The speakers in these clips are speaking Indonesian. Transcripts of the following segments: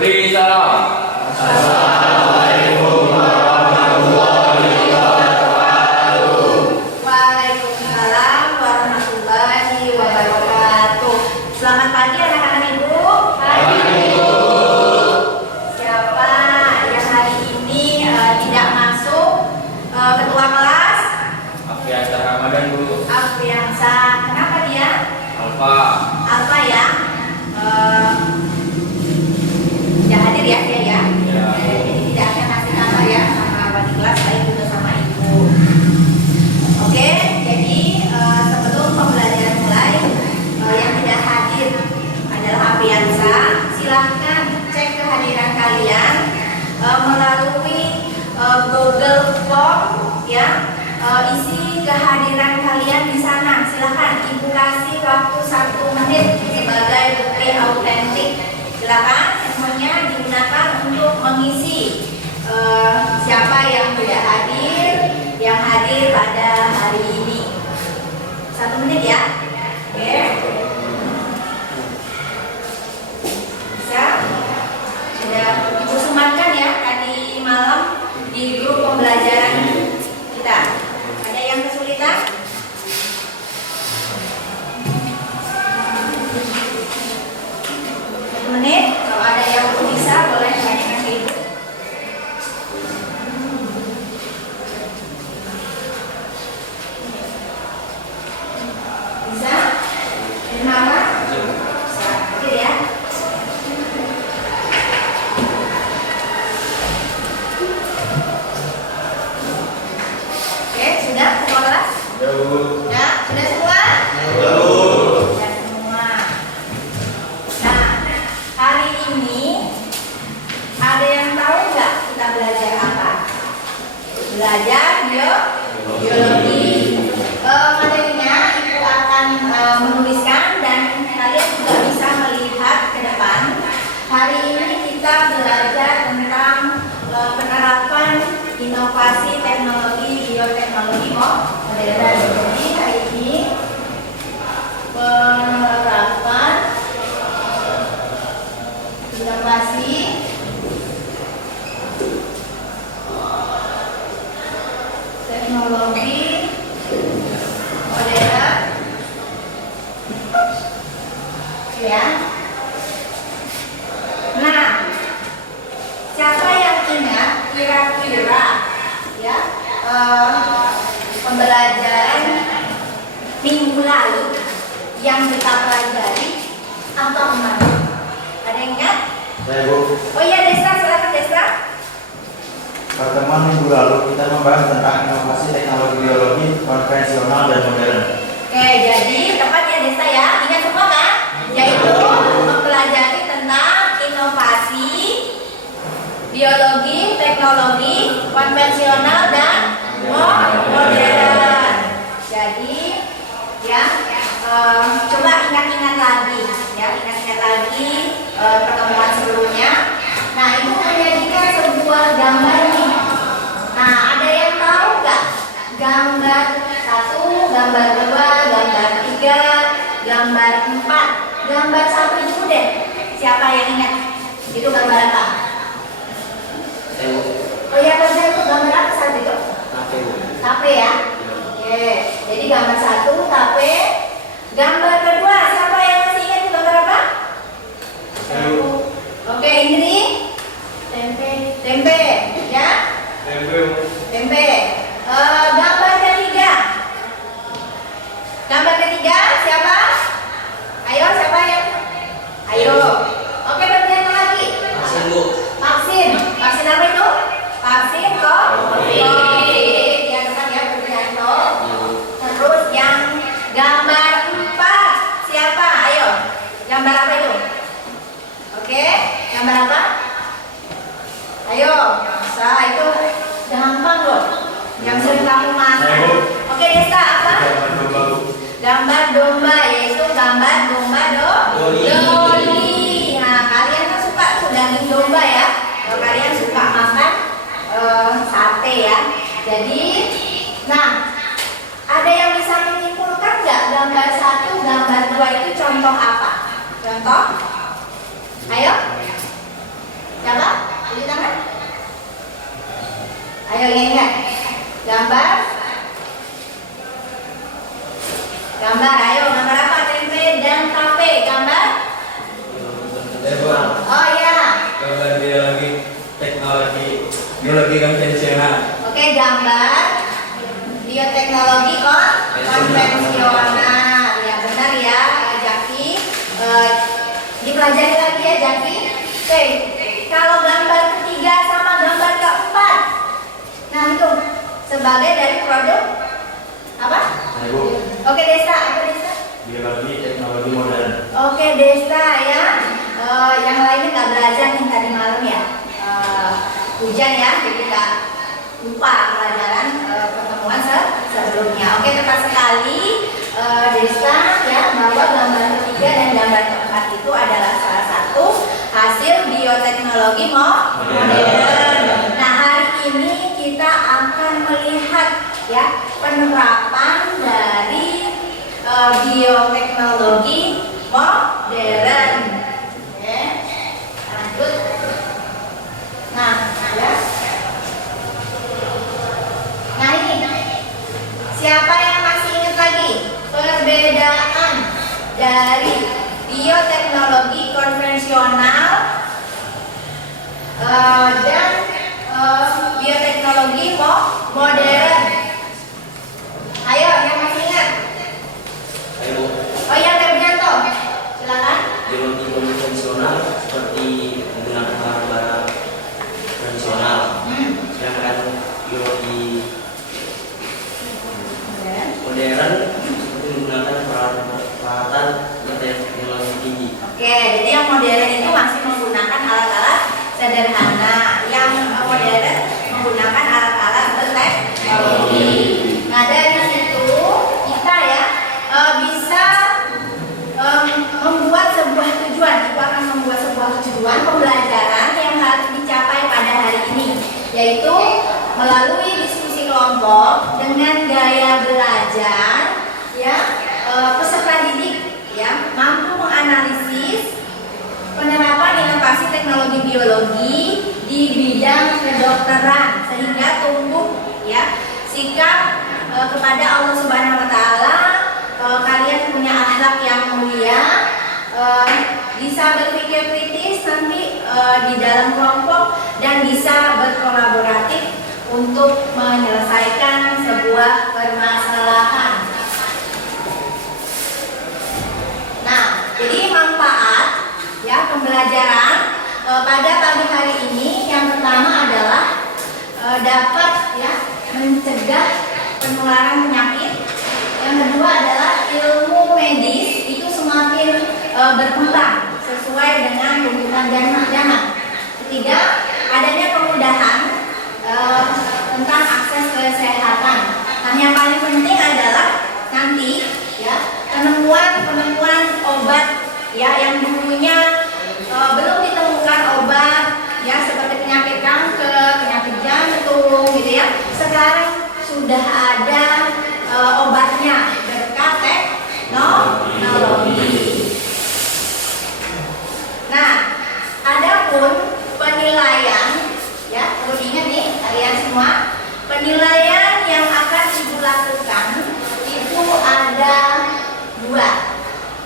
Beri salam. Assalamualaikum warahmatullahi wabarakatuh. Waalaikumsalam warahmatullahi wabarakatuh. Selamat pagi anak-anak Ibu. Pagi Ibu. Siapa yang hari ini tidak masuk? Ketua kelas? Afriansa Ramadan Bu. Afriansa. Kenapa dia? Alfa. Alfa ya. Tidak hadir ya dia ya. Ya. Jadi tidak akan kasih kabar ya sama wali kelas, baik juga sama ibu. Oke, jadi sebelum pembelajaran mulai, yang tidak hadir adalah Afriansa. Silahkan cek kehadiran kalian melalui Google Form ya. Isi kehadiran kalian di sana. Silahkan ibu kasih waktu 1 menit sebagai bukti autentik. Silakan semuanya digunakan untuk mengisi siapa yang tidak hadir, yang hadir pada hari ini. 1 menit ya. Oke. Bisa? Sudah ibu sematkan ya tadi malam di grup pembelajaran kita. Ada yang kesulitan? Menit, kalau ada yang belum bisa boleh tanyakan ke ibu. Bisa? Kenapa? Bisa. Oke ya. Oke, sudah semua kelas? Ya, sudah semua? Sudah semua. Nah, hari ini ada yang tahu nggak kita belajar apa? Belajar biologi. Materinya ibu akan menuliskan dan kalian juga bisa melihat ke depan. Hari ini kita belajar tentang penerapan inovasi teknologi bioteknologi modern. Jadi hari ini penerapan inovasi teknologi modern ya. Nah, siapa yang ingat kira-kira ya pembelajaran minggu lalu yang kita pelajari apa kemarin? Ada yang ingat? Saya Bu, Oh iya Desa, silakan Desa. pertemuan minggu lalu kita membahas tentang inovasi teknologi biologi konvensional dan modern. Oke, jadi tepat ya Desa ya. Ingat semua kan? Yaitu mempelajari tentang inovasi biologi, teknologi konvensional dan modern. Jadi ya coba ingat-ingat lagi ya, ingat-ingat lagi pertemuan sebelumnya. Nah, ibu menyajikan sebuah gambar nih. Nah, ada yang tahu nggak gambar 1, gambar 2, gambar 3, gambar 4, gambar 1 dulu deh. Siapa yang ingat? Itu gambar apa? Oh iya, kerja itu gambar apa saat itu? Tape ya. Oke, jadi gambar 1 tape. Gambar kedua, siapa yang masih ingat itu gambar apa? Oke, ini tempe ya. Tempe. Gambar ketiga. Gambar ketiga siapa? Ayo, siapa yang? Ayo. Oke, bagian lagi. Vaksin. Vaksin apa itu? Vaksin kok? Yang depan ya, Berlianto. Terus yang gambar 4 siapa? Ayo. Gambar apa itu? Oke, gambar apa? Ayo, bisa itu gampang loh. Yang sering kamu makan. Oke, Desa apa? Gambar domba, yaitu gambar domba doli. Nah, kalian kan suka tuh daging domba ya. Kalau kalian suka makan sate ya. Jadi, nah, ada yang bisa menyimpulkan nggak gambar 1, gambar 2 itu contoh apa? Contoh? Ayo. Siapa? Tunjuk tangan. Ayo ingat. Gambar. Gambar. Ayo gambar apa? Tempe dan tape. Gambar. Oh iya. Gambar biologi teknologi biologi konvensional. Oke, gambar bioteknologi konvensional. Ya benar ya, Jaki. Dipelajari lagi ya, Jaki. Oke, kalau gambar ketiga sama gambar keempat, nah itu sebagai dari produk apa? Ibu, Oke, Desa. Apa Desa? biologi teknologi modern. Oke, Desa ya. Yang lainnya nggak belajar nih tadi malam ya. Hujan ya, jadi nggak lupa pelajaran pertemuan sebelumnya. Oke, tepat sekali Desa ya, bahwa gambar ketiga dan gambar keempat itu adalah salah satu hasil bioteknologi modern. Nah, hari ini kita akan melihat ya penerapan dari bioteknologi modern. Oke, lanjut. Nah, ya. Nah ini, siapa yang masih ingat lagi perbedaan dari bioteknologi konvensional dan bioteknologi modern? Ayo, yang masih ingat? Ayo Bu. Oh ya, Ferdianto, silakan. Biologi konvensional seperti menggunakan bahan-bahan tradisional. Sedangkan biologi modern seperti menggunakan peralatan berteknologi tinggi. Oke, jadi yang modern itu masih menggunakan alat-alat sederhana, yang modern menggunakan alat-alat berteknologi. Nah, dari situ kita ya bisa membuat sebuah tujuan. Kita akan membuat sebuah tujuan pembelajaran yang harus dicapai pada hari ini, yaitu melalui diskusi kelompok dengan gaya belajar ya, peserta didik ya mampu menganalisis penerapan inovasi teknologi biologi di bidang kedokteran sehingga tumbuh ya sikap kepada Allah Subhanahu wa taala. Kalian punya akhlak yang mulia, bisa berpikir kritis nanti di dalam kelompok dan bisa berkolaboratif untuk menyelesaikan sebuah permasalahan. Nah, jadi manfaat ya pembelajaran pada pagi hari ini yang pertama adalah dapat ya mencegah penularan penyakit. Yang kedua adalah ilmu medis itu semakin berkembang sesuai dengan tuntutan zaman. Ketiga, adanya kemudahan tentang akses kesehatan. Nah, yang paling penting adalah nanti ya penemuan obat ya yang dulunya belum ditemukan obat ya seperti penyakit kanker, penyakit jantung gitu ya. Sekarang sudah ada obatnya berkat teknologi. Nah, adapun penilaian ya, perlu diingat nih kalian semua, penilaian yang akan ibu lakukan itu ada dua,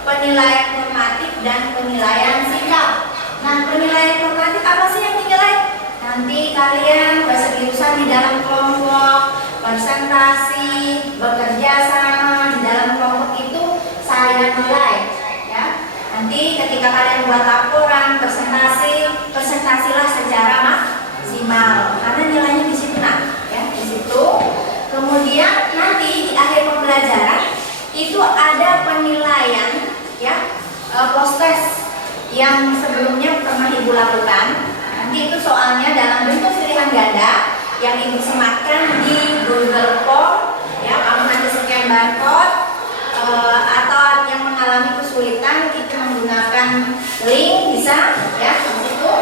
penilaian normatif dan penilaian sikap. Nah, penilaian normatif apa sih yang dinilai? Nanti kalian berseriusan di dalam kelompok, konsentrasi, bekerja sama di dalam kelompok itu saya nilai ya. Nanti ketika kalian buat laporan, presentasilah secara maksimal karena nilainya di situ ya, di situ. Kemudian nanti di akhir pembelajaran itu ada penilaian ya, post test yang sebelumnya pernah ibu lakukan. Nanti itu soalnya dalam bentuk pilihan ganda yang ibu sematkan di Google Form ya. Kamu nanti scan barcode atau yang mengalami kesulitan itu menggunakan link bisa ya di situ.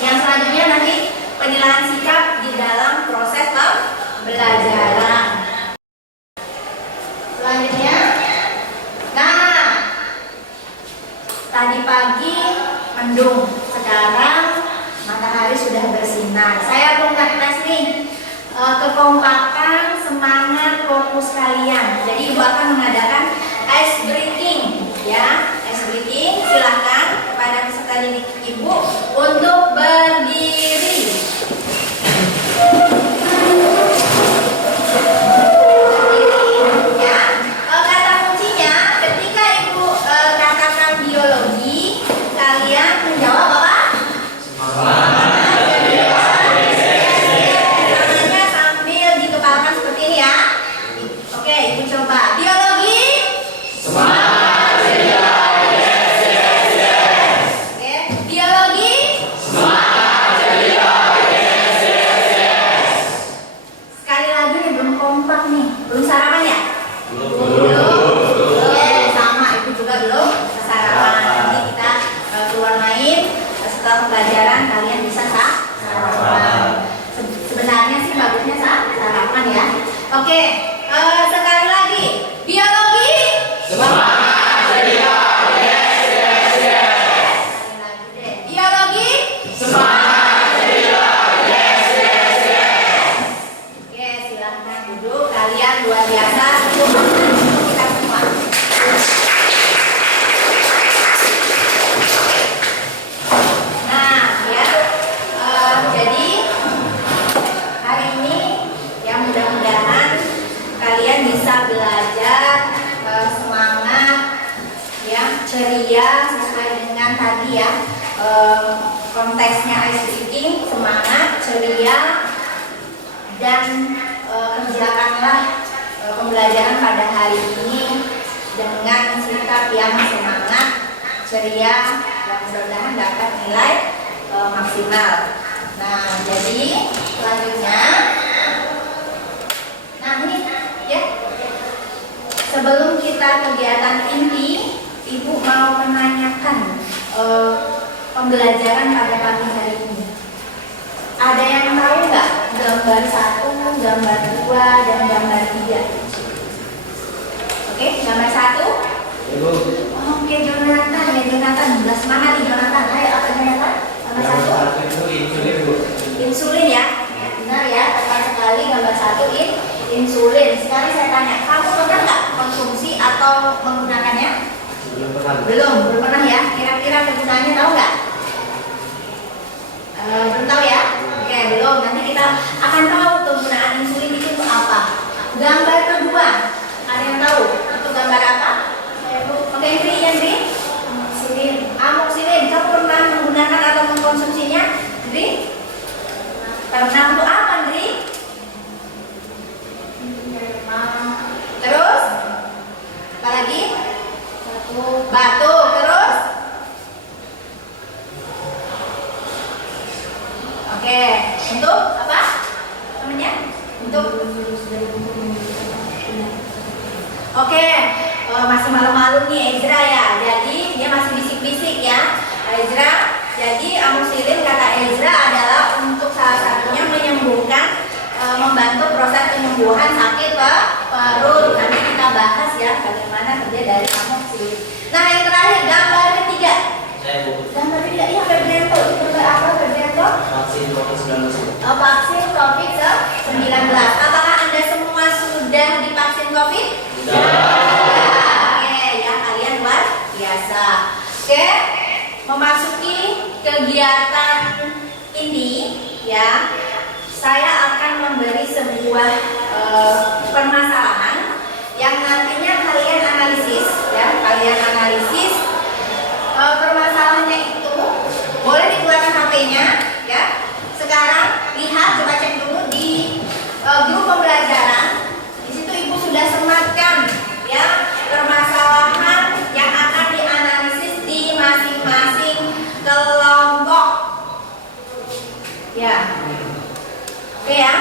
Yang selanjutnya nanti penilaian sikap di dalam proses pembelajaran. Selanjutnya, nah tadi pagi mendung, sekarang matahari kompak nih. Belum sarapan ya? Belum. Oke, sama ibu juga belum sarapan. Nanti kita keluar main. Setelah pembelajaran kalian bisa sarapan. Sebenarnya sih bagusnya sarapan ya. Oke, sekali lagi biologi. Semangat ceria. Yes, yes, yes. Sekali lagi deh. Biologi. Semangat ceria. Yes, yes, yes. Oke, silahkan duduk. Kalian luar biasa. Untuk kita semua. Nah, ya. Jadi hari ini ya mudah-mudahan kalian bisa belajar semangat, ya ceria sesuai dengan tadi ya konteksnya ice breaking, semangat, ceria, dan kerjakanlah pembelajaran pada hari ini dengan sikap yang semangat, ceria, dan mudah-mudahan dapat nilai maksimal. Nah, jadi selanjutnya, nah ini ya, sebelum kita kegiatan inti, ibu mau menanyakan pembelajaran pada pagi hari ini. Ada yang tahu nggak gambar 1, gambar 2, dan gambar 3? Oke, gambar 1. Ibu. Oke, Jonathan, ya Jonathan, belas mana nih Jonathan? Ayo, apa Jonathan? Gambar 1. Itu insulin, Bu. Insulin ya, benar ya, tepat sekali. Gambar 1 insulin. Sekarang saya tanya, kamu pernah nggak konsumsi atau menggunakannya? Belum pernah ya. Kira-kira kegunaannya tahu nggak? Belum tahu ya? Oke, belum. Nanti kita akan tahu penggunaan insulin itu apa. Gambar kedua, ada yang tahu? Itu gambar apa? Oke, Indri. Amoxicillin. Kamu pernah menggunakan atau mengkonsumsinya? Indri? Pernah untuk apa, Indri? Terus? Apa lagi? Batuk. Terus? Oke, untuk apa? Namanya? Untuk Oke, masih malu-malu nih Ezra ya. Jadi dia masih bisik-bisik ya, Ezra. Jadi amoxicillin kata Ezra adalah untuk salah satunya menyembuhkan, membantu proses penyembuhan sakit perut. Nanti kita bahas ya bagaimana kerja dari amoxicillin. Nah, yang terakhir gambar ketiga. Saya, Bu. Gambar ketiga, iya Febrianto. Itu gambar apa Febrianto? Vaksin COVID-19. Vaksin COVID-19. Apakah Anda semua sudah divaksin COVID? Oke, ya kalian luar biasa. Oke, memasuki kegiatan ini ya, saya akan memberi sebuah permasalahan yang nantinya kalian analisis ya, permasalahannya itu boleh dikeluarkan HP-nya ya. Sekarang lihat, coba cek dulu di grup pembelajaran. Di situ ibu sudah sematkan ya permasalahan yang akan dianalisis di masing-masing kelompok. Ya, oke ya.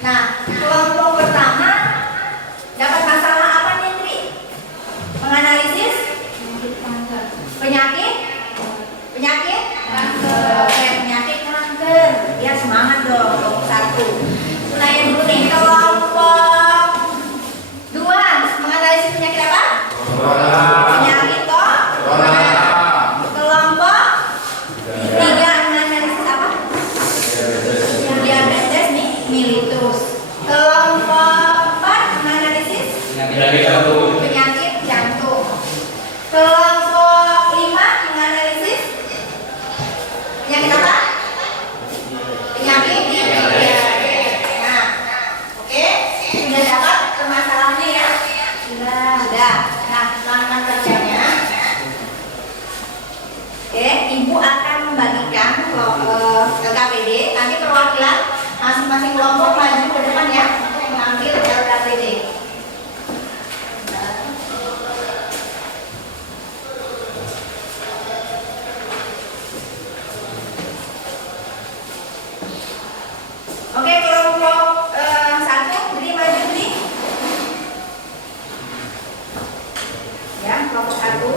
Nah, kelompok pertama dapat masalah apa nih, Tri? Menganalisis penyakit penyakit kanker. Ya, semangat dong. Kelompok 1. Mulai dulu nih. Kelompok 2 menganalisis penyakit apa? Penyakit corona. Kelompok 3 menganalisis apa? Diabetes mellitus. Kelompok 4 menganalisis penyakit jantung. Kelompok 5 menganalisis penyakit apa? Penyakit diabetes. Nah, oke, sudah dapat permasalahannya ya? Sudah. Nah, langkah kerjanya. Oke, Ibu akan membagikan LKPD. Nanti perwakilan masing-masing kelompok maju ke depan ya untuk mengambil LKPD. Oke, kelompok 1 beri maju beri. Ya, kelompok 1.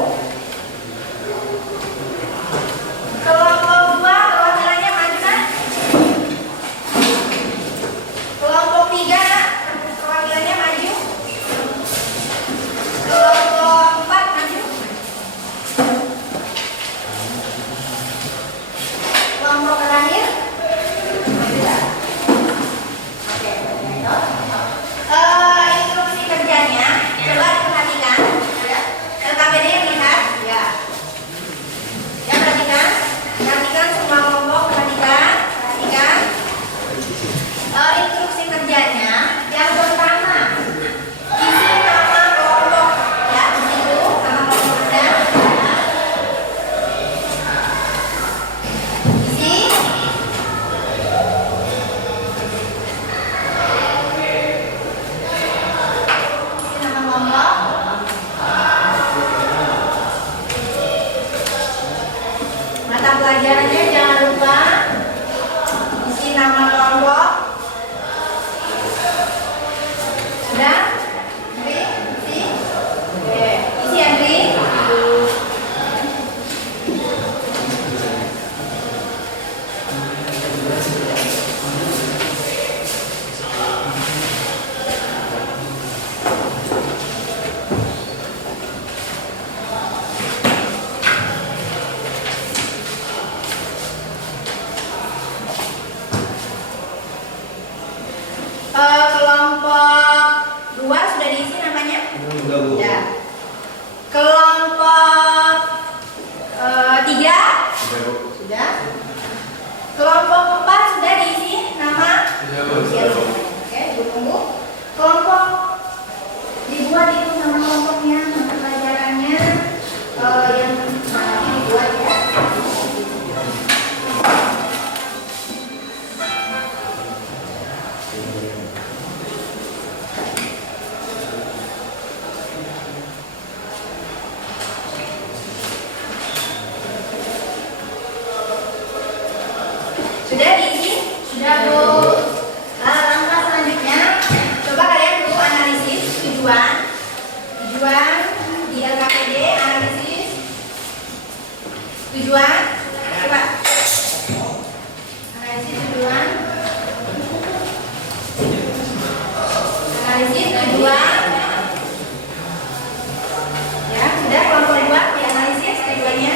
Kelompok 2 perwakilannya maju kan? Kelompok 3 perwakilannya maju. Kelompok 4 maju. Kelompok terakhir maju ya. Oke, instruksi kerjanya coba diperhatikan ya. LKPD lihat ya. Ya, perhatikan semua kelompok, perhatikan. Instruksi kerjanya yang pertama isi nama kelompok ya, di situ nama kelompok Anda. Isi nama kelompok. Mata pelajarannya jangan lupa isi nama kelompok. Sudah? Andri? Isi? Oke. Isi Andri? Kelompok 2 sudah diisi namanya? Ya. Kelompok 3 sudah. Kelompok 4 sudah diisi nama? Oke, tunggu. Kelompok dibuat itu nama kelompoknya, nama pelajarannya yang nanti dibuat ya. Sudah diisi? Sudah, Bu. Langkah selanjutnya, coba kalian dulu analisis tujuan di LKPD, analisis tujuan. Coba analisis tujuan. Analisis tujuan. Ya, sudah kelompok 2 dianalisis tujuannya.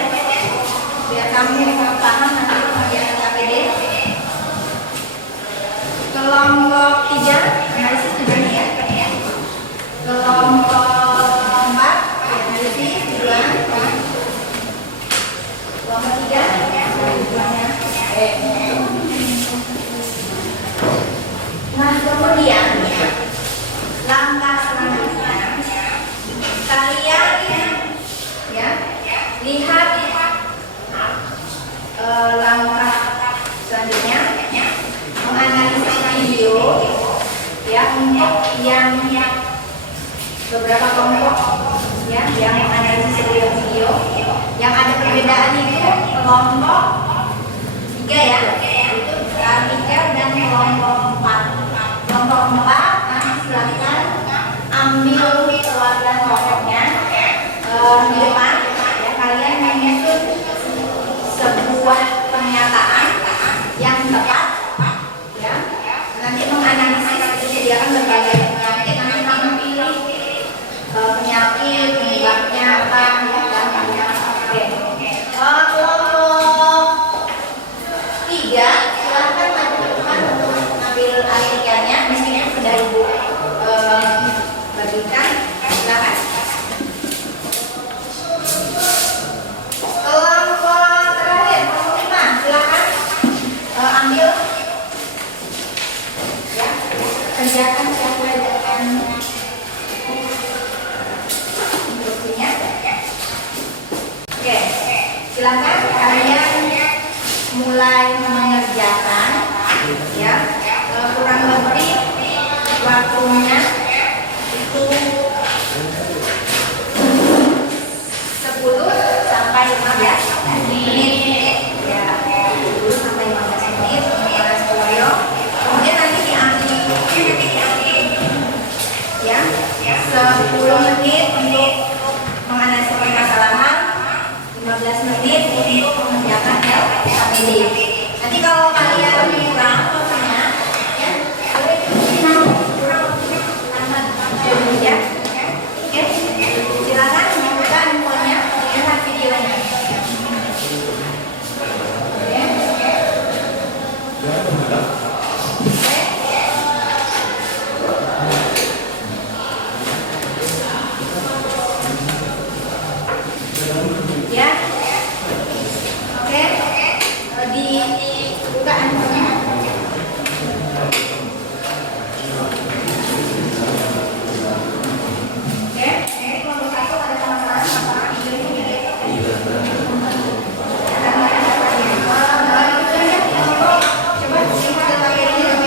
Biar kamu paham nanti pengerjaan LKPD. Kelompok 3 analisis tujuannya ya. Kelompok 4 analisis tujuan. Kelompok 3 tujuannya. Nah, kemudian langkah selanjutnya kalian ya lihat langkah selanjutnya menganalisis video ya untuk yang beberapa kelompok ya yang menganalisis video yang ada perbedaan itu kelompok 3 ya, itu Michael dan kelompok 4. Kelompok nanti menganalisis disediakan berbagai penyakit, nanti kamu pilih penyakit penyebabnya apa ya, dampaknya apa. Oke. Kelompok 3 silahkan teman-teman untuk mengambil artikelnya, meskipun sudah ibu bagikan, silakan. Kelompok terakhir, kelompok 5, silakan ambil ya, kerjakan sesuai dengan instruksinya. Oke, silakan kalian mulai mengerjakan ya, kurang lebih waktunya itu 10 sampai 15 menit ya, 10 sampai 15 menit mengulas polio. Kemudian nanti diambil ya 10 menit untuk menganalisis permasalahan, 15 menit untuk mengerjakan LKPD. Nanti kalau kalian kurang waktunya ya, boleh kurang ya. Oke, silakan membuka infonya, lihat videonya. Ya, oke, dibuka infonya. Oke, kelompok 1 ada sama-sama apa? Coba lihat materinya.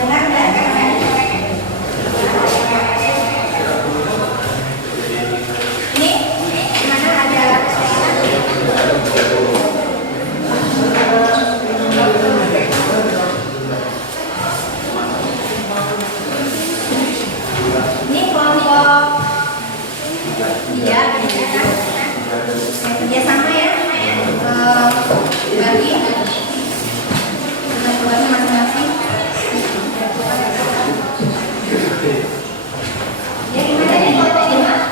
Dengar nggak? Ini mana ada ini kelompok dia kerja sama ya, bagi tugas-tugasnya masing-masing. Ya gimana nih kelompok 5?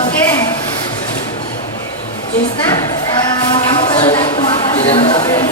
Oke, Desta, kamu baru tadi kemarin.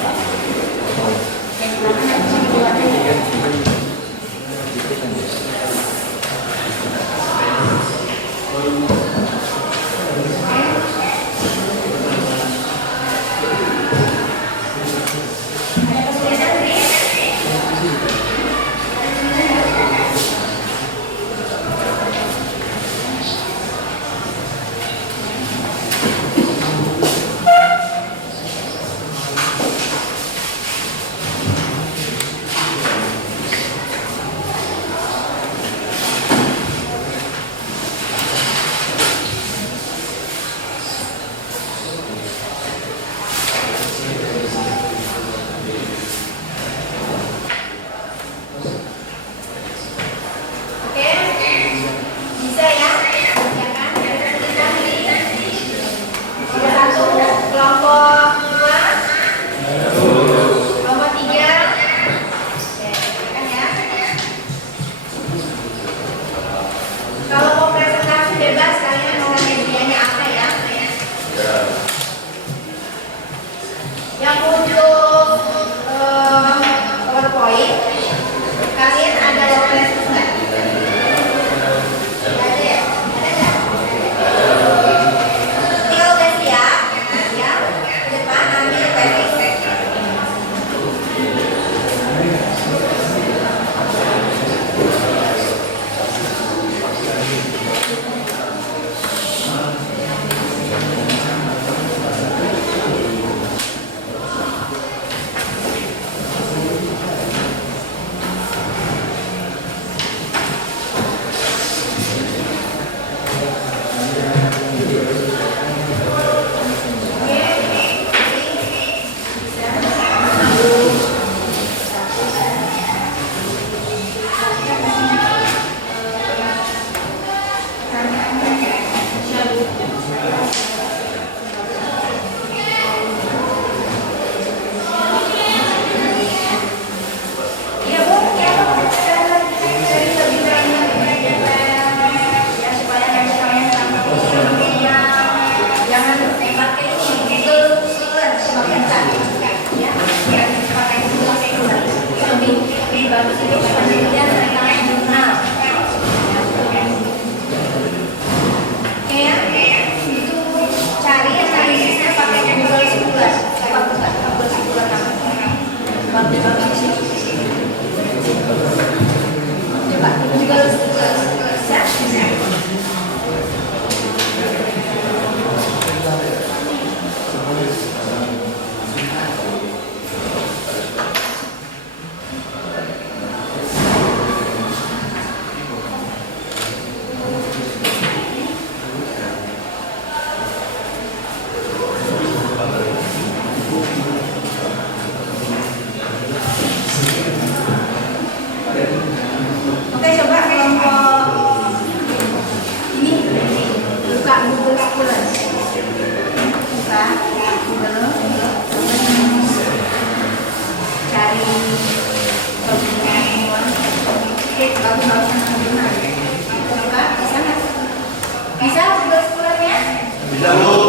Kelompok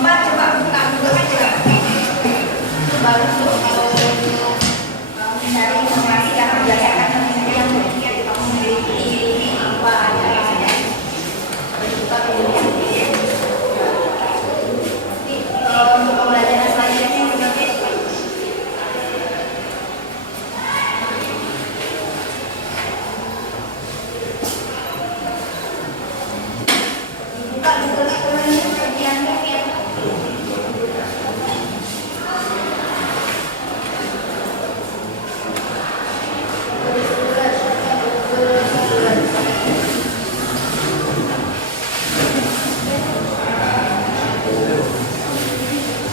4 coba buka dulu aja. Itu baru mencari informasi karena berdasarkan yang kamu miliki apa aja. Buka dulu. Untuk pembelajaran selanjutnya buka dulu bagiannya.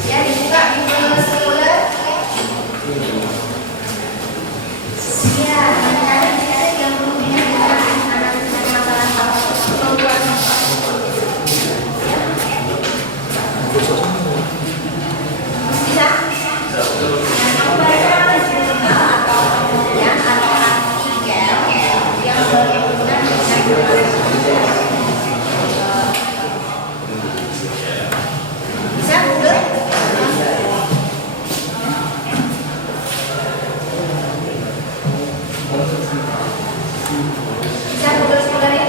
Ya, dibuka di sekolah. Ya, ada yang punya anak masalah perempuan. Bisa? Yang membaca jurnal atau kemudian atau artikel yang berhubungan dengan bisa Google? Bisa Google sebenarnya?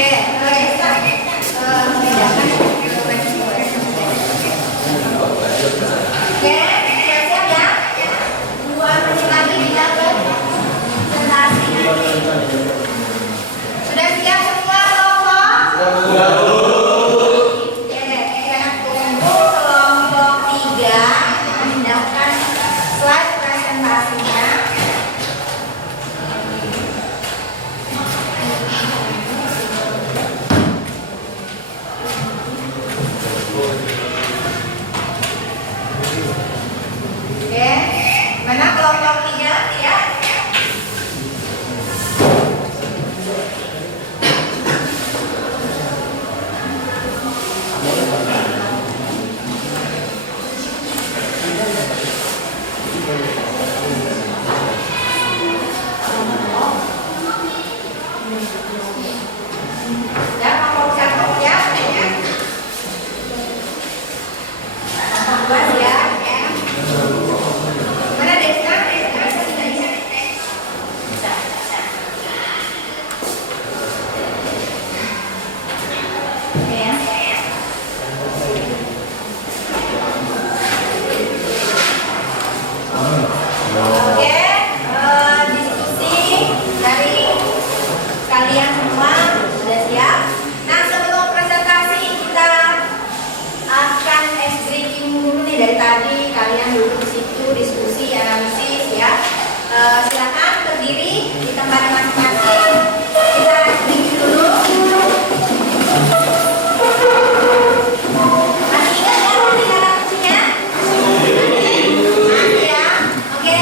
Oke, Desa membedakan Oke, siap ya? 2 menit lagi kita presentasi. Sudah siap semua kelompok? Oke, saya tunggu kelompok 3 memindahkan slide presentasinya. Oke, mana kelompok 3 ya? Ya, kelompok 1 ya. Kelompok 2 ya. Mana Desa? Bisa. Oke ya. Oke, diskusi dari kalian semua sudah siap. Nah, sebelum presentasi kita akan ice breaking dulu nih. Dari tadi kalian duduk di situ diskusi, analisis ya. Silakan berdiri di tempat masing-masing. Kita ice breaking dulu. Masih ingat ya nanti kata kuncinya? Masih ya. Oke. Ya.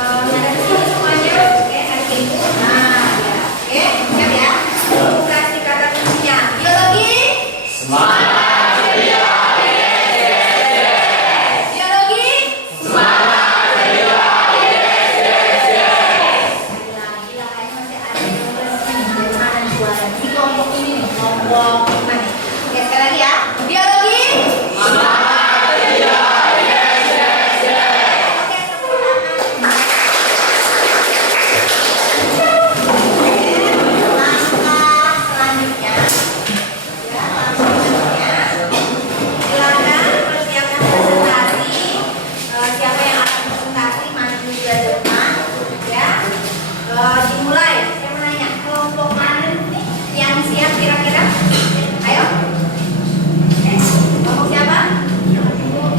Ada di sini semuanya. Oke, hari ini. Nah, ya. Oke, siap ya. Aku kasih kata kuncinya. Biologi. Semangat ceria. Biologi. Semangat ceria. Lagi lah, kayaknya masih ada yang bersih. Dari mana suara di kelompok ini nih? Kelompok mana nih? Oke, sekali lagi ya. Biologi. Semangat ceria. Oke, tepuk tangan. Langkah selanjutnya. Ya, langkah selanjutnya. Silakan persiapkan presentasi. Siapa yang akan presentasi maju ke depan, ya. Dimulai. Saya mau nanya, kelompok mana nih yang siap kira-kira? Ayo. Kelompok siapa?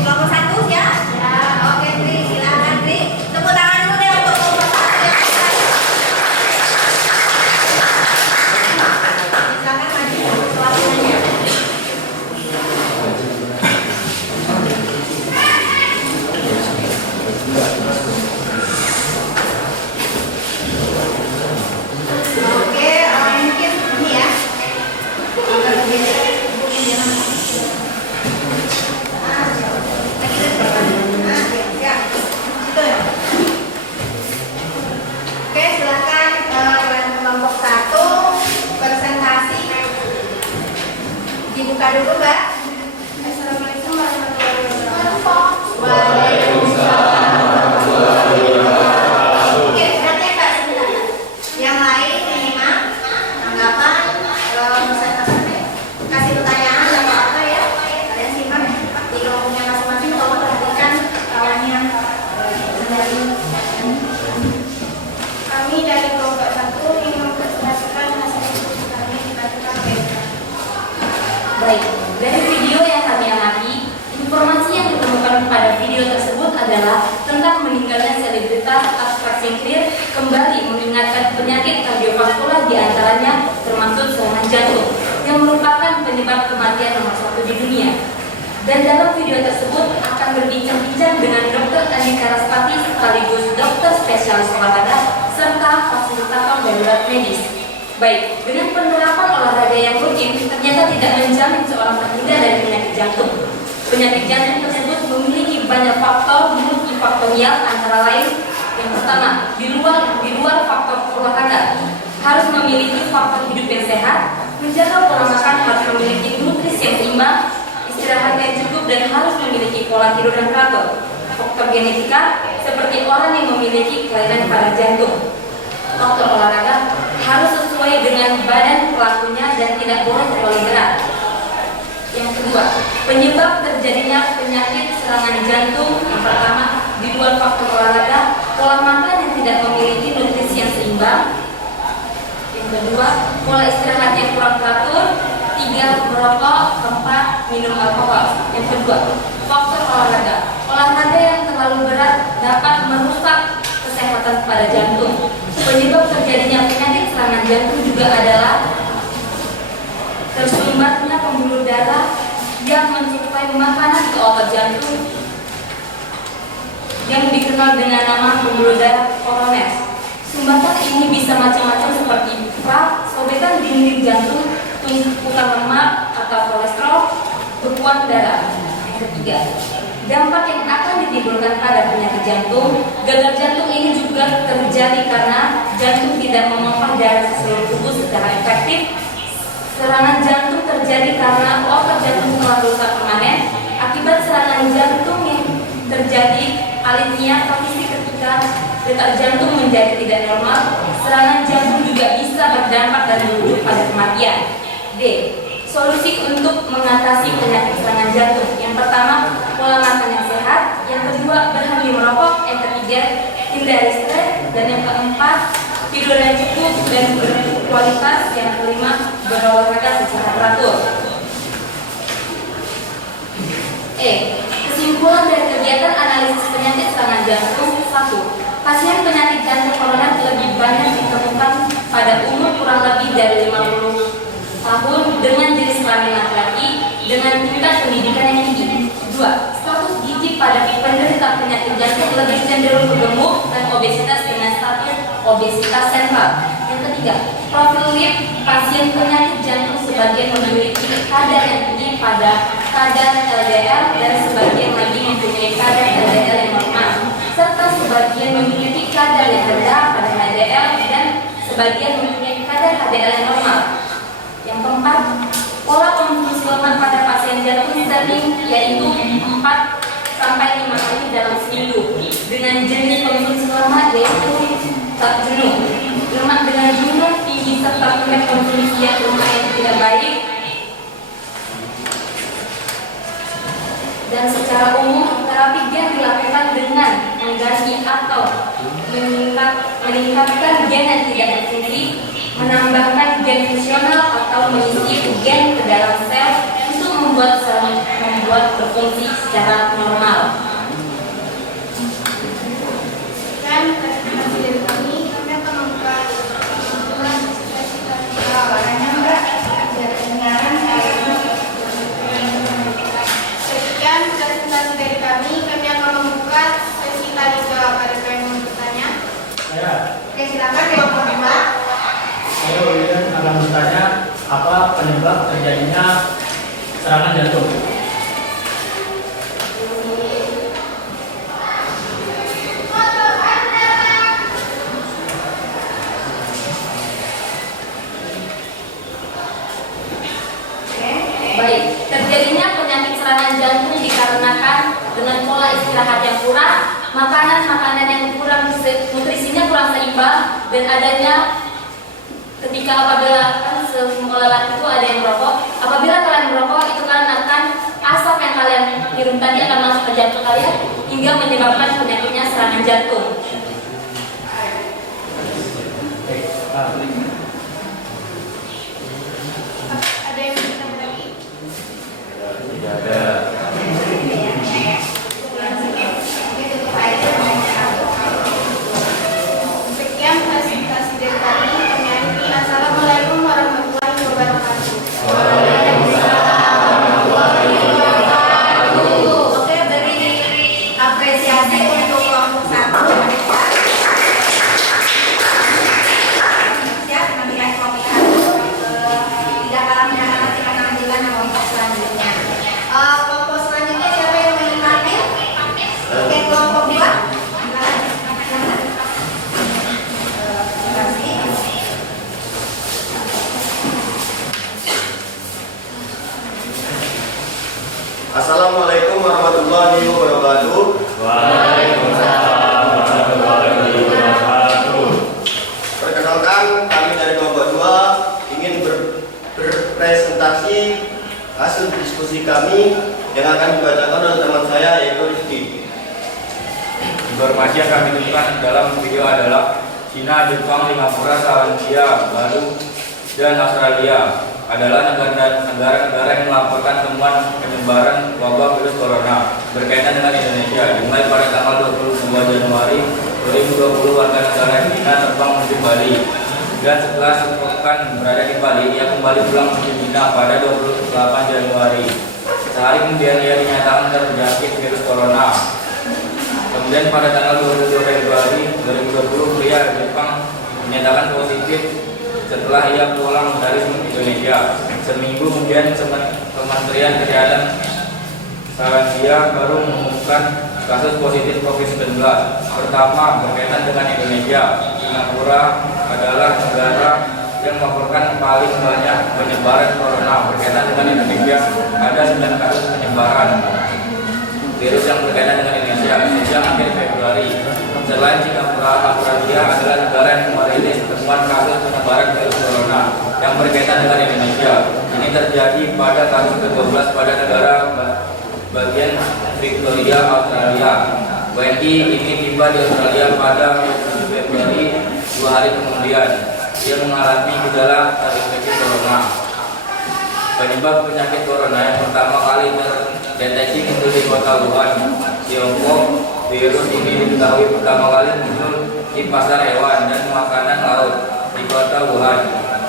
Kelompok 1 siap? Ya. Oke, Tri, silakan Tri. Tepuk tangan dulu deh untuk kelompok 1 yang siap. Silakan maju ke kelasnya. Oke, mungkin ini ya. Kalau biasa mungkin dia masuk. Lagi dari depan. Ya. Situ ya. Oke, silakan kelompok 1 presentasi. Dibuka dulu, Mbak. Assalamualaikum warahmatullahi wabarakatuh. Waalaikumsalam. Oke, berarti Mbak sebentar. Yang lain minimal tanggapan, kasih pertanyaan atau apa ya, kalian simpan di kelompoknya masing-masing. Tolong perhatikan kawannya sendiri. Kami dari kelompok 1 ingin mempresentasikan hasil diskusi kami di Balikpapan BMK. Baik, dari video yang kami amati, informasi yang ditemukan pada video tersebut adalah tentang meninggalnya selebritas Afsar Singkir kembali mengingatkan penyakit kardiovaskular diantaranya termasuk serangan jantung yang merupakan penyebab kematian nomor 1 di dunia. Dan dalam video tersebut akan berbincang-bincang dengan Dr. Andika Raspati sekaligus dokter spesialis olahraga serta fasilitator darurat medis. Baik, dengan penerapan olahraga yang rutin ternyata tidak menjamin seorang terhindar dari penyakit jantung. Penyakit jantung tersebut memiliki banyak faktor multifaktorial, antara lain yang pertama, di luar faktor olahraga harus memiliki faktor hidup yang sehat, menjaga pola makan, harus memiliki nutrisi yang seimbang, istirahat yang cukup, dan harus memiliki pola tidur yang teratur. Faktor genetika seperti orang yang memiliki kelainan pada jantung. Faktor olahraga Penyebab terjadinya penyakit serangan jantung yang pertama di luar faktor olahraga, pola makan yang tidak memiliki nutrisi yang seimbang. Yang kedua, pola istirahat yang kurang teratur. 3, merokok. 4, minum alkohol. Yang kedua, faktor olahraga. Olahraga yang terlalu berat dapat merusak kesehatan pada jantung. Penyebab terjadinya penyakit serangan jantung juga adalah tersumbatnya pembuluh darah yang mensuplai makanan ke otot jantung yang dikenal dengan nama pembuluh darah koroner. Sumbatan ini bisa macam-macam seperti sobekan dinding jantung, tumpukan lemak atau kolesterol, bekuan darah. Yang ketiga, dampak yang akan ditimbulkan pada penyakit jantung. Gagal jantung ini juga terjadi karena jantung tidak memompa darah ke seluruh tubuh secara efektif. Serangan jantung terjadi karena otot jantung telah rusak permanen. Akibat serangan jantung yang terjadi aritmia kondisi ketika detak jantung menjadi tidak normal. Serangan jantung juga bisa berdampak dan berujung pada kematian. D. Solusi untuk mengatasi penyakit serangan jantung. Yang pertama, pola makan yang sehat. Yang kedua, berhenti merokok. Yang ketiga, hindari stres. Dan yang keempat, tidur yang cukup dan berkualitas. Yang kelima, berolahraga secara teratur. E. Kesimpulan dari kegiatan analisis penyakit serangan jantung. 1. Pasien penyakit jantung koroner lebih banyak ditemukan pada umur kurang lebih dari 50 tahun dengan jenis kelamin laki-laki dengan tingkat pendidikan yang tinggi. 2. Status gizi pada penderita penyakit jantung lebih cenderung gemuk dan obesitas dengan status obesitas sentral. Yang ketiga, profil lip pasien penyakit jantung sebagian memiliki kadar yang tinggi pada kadar LDL dan sebagian lagi mempunyai kadar LDL yang normal, serta sebagian memiliki kadar yang rendah pada HDL dan sebagian mempunyai kadar HDL yang normal. Yang keempat, pola konsumsi lemak pada pasien jantung sering yaitu 4 sampai 5 kali dalam seminggu dengan jenis konsumsi lemak yaitu tak jenuh, lemak dengan jumlah tinggi serta tingkat konsumsi yang lumayan tidak baik. Dan secara umum terapi gen dilakukan dengan mengganti atau meningkatkan gen yang tidak berfungsi, menambahkan gen fungsional atau mengisi gen ke dalam sel untuk membuat berfungsi secara normal. Dan presentasi dari kami akan membuka sekian presentasi dari kami akan membuka sesi tanya jawab. Ada yang mau bertanya? Oke, silakan kelompok 2. Saya William akan bertanya apa penyebab terjadinya serangan jantung. Baik, terjadinya penyakit serangan jantung dikarenakan dengan pola istirahat yang kurang, makanan yang kurang nutrisinya kurang seimbang, dan adanya ketika apabila kan semua lelaki itu ada yang merokok, apabila kalian merokok itu kalian akan asap yang kalian hirup tadi akan masuk ke jantung kalian hingga menyebabkan penyakitnya serangan jantung. Ada yang bertanya lagi? Tidak ada. Sekian presentasi dari kami. Assalamualaikum warahmatullahi wabarakatuh. Oke, beri apresiasi untuk kelompok 1. Siap, nantikan kelompok 1. Tidak kalah menyenangkan kita nantikan kelompok selanjutnya. Kelompok selanjutnya siapa yang ingin tampil? Oke, kelompok 2. Assalamualaikum warahmatullahi wabarakatuh. Waalaikumsalam warahmatullahi wabarakatuh. Perkenalkan, kami dari kelompok 2 ingin berpresentasi hasil diskusi kami yang akan dibacakan oleh teman saya yaitu Rizky. Informasi yang kami temukan dalam video adalah Cina, Jepang, Singapura, Selandia Baru, dan Australia adalah negara-negara yang melaporkan temuan penyebaran wabah virus corona berkaitan dengan Indonesia. Dimulai pada tanggal 22 Januari 2020 warga negara Cina terbang menuju Bali, dan setelah sepekan berada di Bali, ia kembali pulang menuju Cina pada 28 Januari. Sehari kemudian ia dinyatakan terjangkit virus corona. Kemudian pada tanggal 22 Februari 2020 pria Jepang dinyatakan positif setelah ia pulang dari Indonesia. Seminggu kemudian Kementerian Kesehatan Selandia baru mengumumkan kasus positif COVID-19 pertama berkaitan dengan Indonesia. Singapura adalah negara yang melaporkan paling banyak penyebaran corona berkaitan dengan Indonesia. Ada 9 kasus penyebaran virus yang berkaitan dengan Indonesia sejak akhir Februari. Selain Singapura, Australia adalah negara yang merilis temuan kasus penyebaran virus corona yang berkaitan dengan Indonesia. Ini terjadi pada kasus ke-12 pada negara bagian Victoria, Australia. WNI ini tiba di Australia pada 7 Februari, 2 hari kemudian. Dia mengalami gejala terinfeksi corona. Penyebab penyakit corona yang pertama kali terdeteksi muncul di kota Wuhan, Tiongkok. Virus ini diketahui pertama kali muncul di pasar hewan dan makanan laut di kota Wuhan,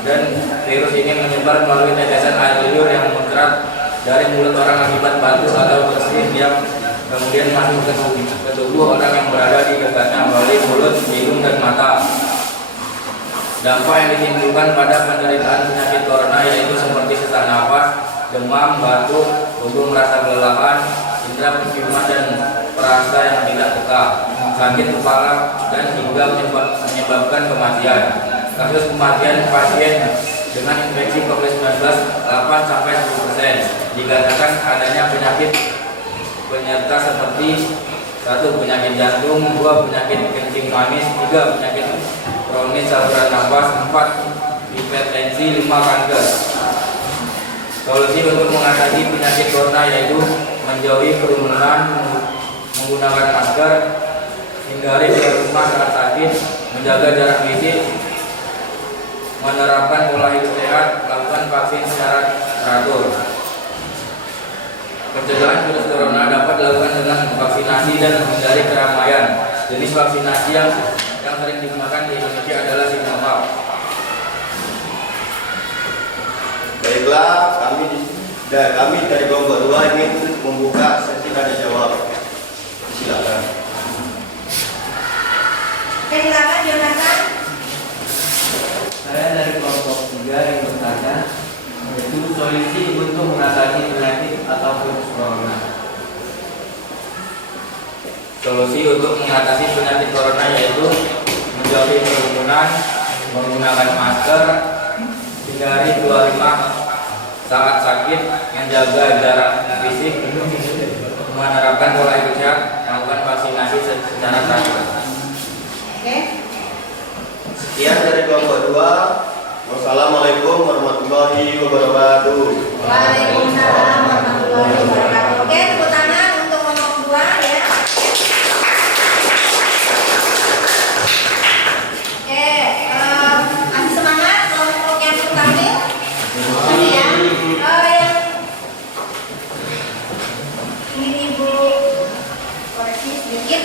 dan virus ini menyebar melalui tetesan air liur yang muncrat dari mulut orang akibat batu atau bersin yang kemudian masuk ke tubuh orang yang berada di dekatnya melalui mulut, hidung, dan mata. Dampak yang ditimbulkan pada penderitaan penyakit corona yaitu seperti sesak nafas, demam, batuk, tubuh merasa kelelahan, indera penciuman dan perasa yang tidak peka, sakit kepala, dan hingga menyebabkan kematian. Kasus kematian pasien dengan infeksi COVID-19 8-10%. Dikarenakan adanya penyakit penyerta seperti 1. Penyakit jantung, 2. Penyakit kencing manis, 3. Penyakit kronis saluran nafas, 4. Hipertensi, 5. Kanker. Solusi untuk mengatasi penyakit corona yaitu menjauhi kerumunan, menggunakan masker, hindari keluar rumah saat sakit, menjaga jarak fisik, menerapkan pola hidup sehat, melakukan vaksin secara teratur. Pencegahan virus corona dapat dilakukan dengan vaksinasi dan menghindari keramaian. Jenis vaksinasi yang sering digunakan di Indonesia adalah Sinovac. Baiklah, kami dari kelompok 2 ingin membuka sesi tanya jawab. Silakan. Oke, silakan Jonathan. Saya dari kelompok 3 yang bertanya, yaitu solusi untuk mengatasi penyakit atau virus corona. Solusi untuk mengatasi penyakit corona yaitu menjauhi kerumunan, menggunakan masker, hindari keluar rumah saat sakit, menjaga jarak fisik, menerapkan pola hidup sehat, melakukan vaksinasi secara teratur. Oke. Sekian dari kelompok 2. Wassalamualaikum warahmatullahi wabarakatuh. Waalaikumsalam warahmatullahi wabarakatuh. Oke, tepuk tangan untuk kelompok 2 ya. Oke, kasih semangat kelompok yang tampil. Ini ya. Yang ingin Ibu koreksi sedikit.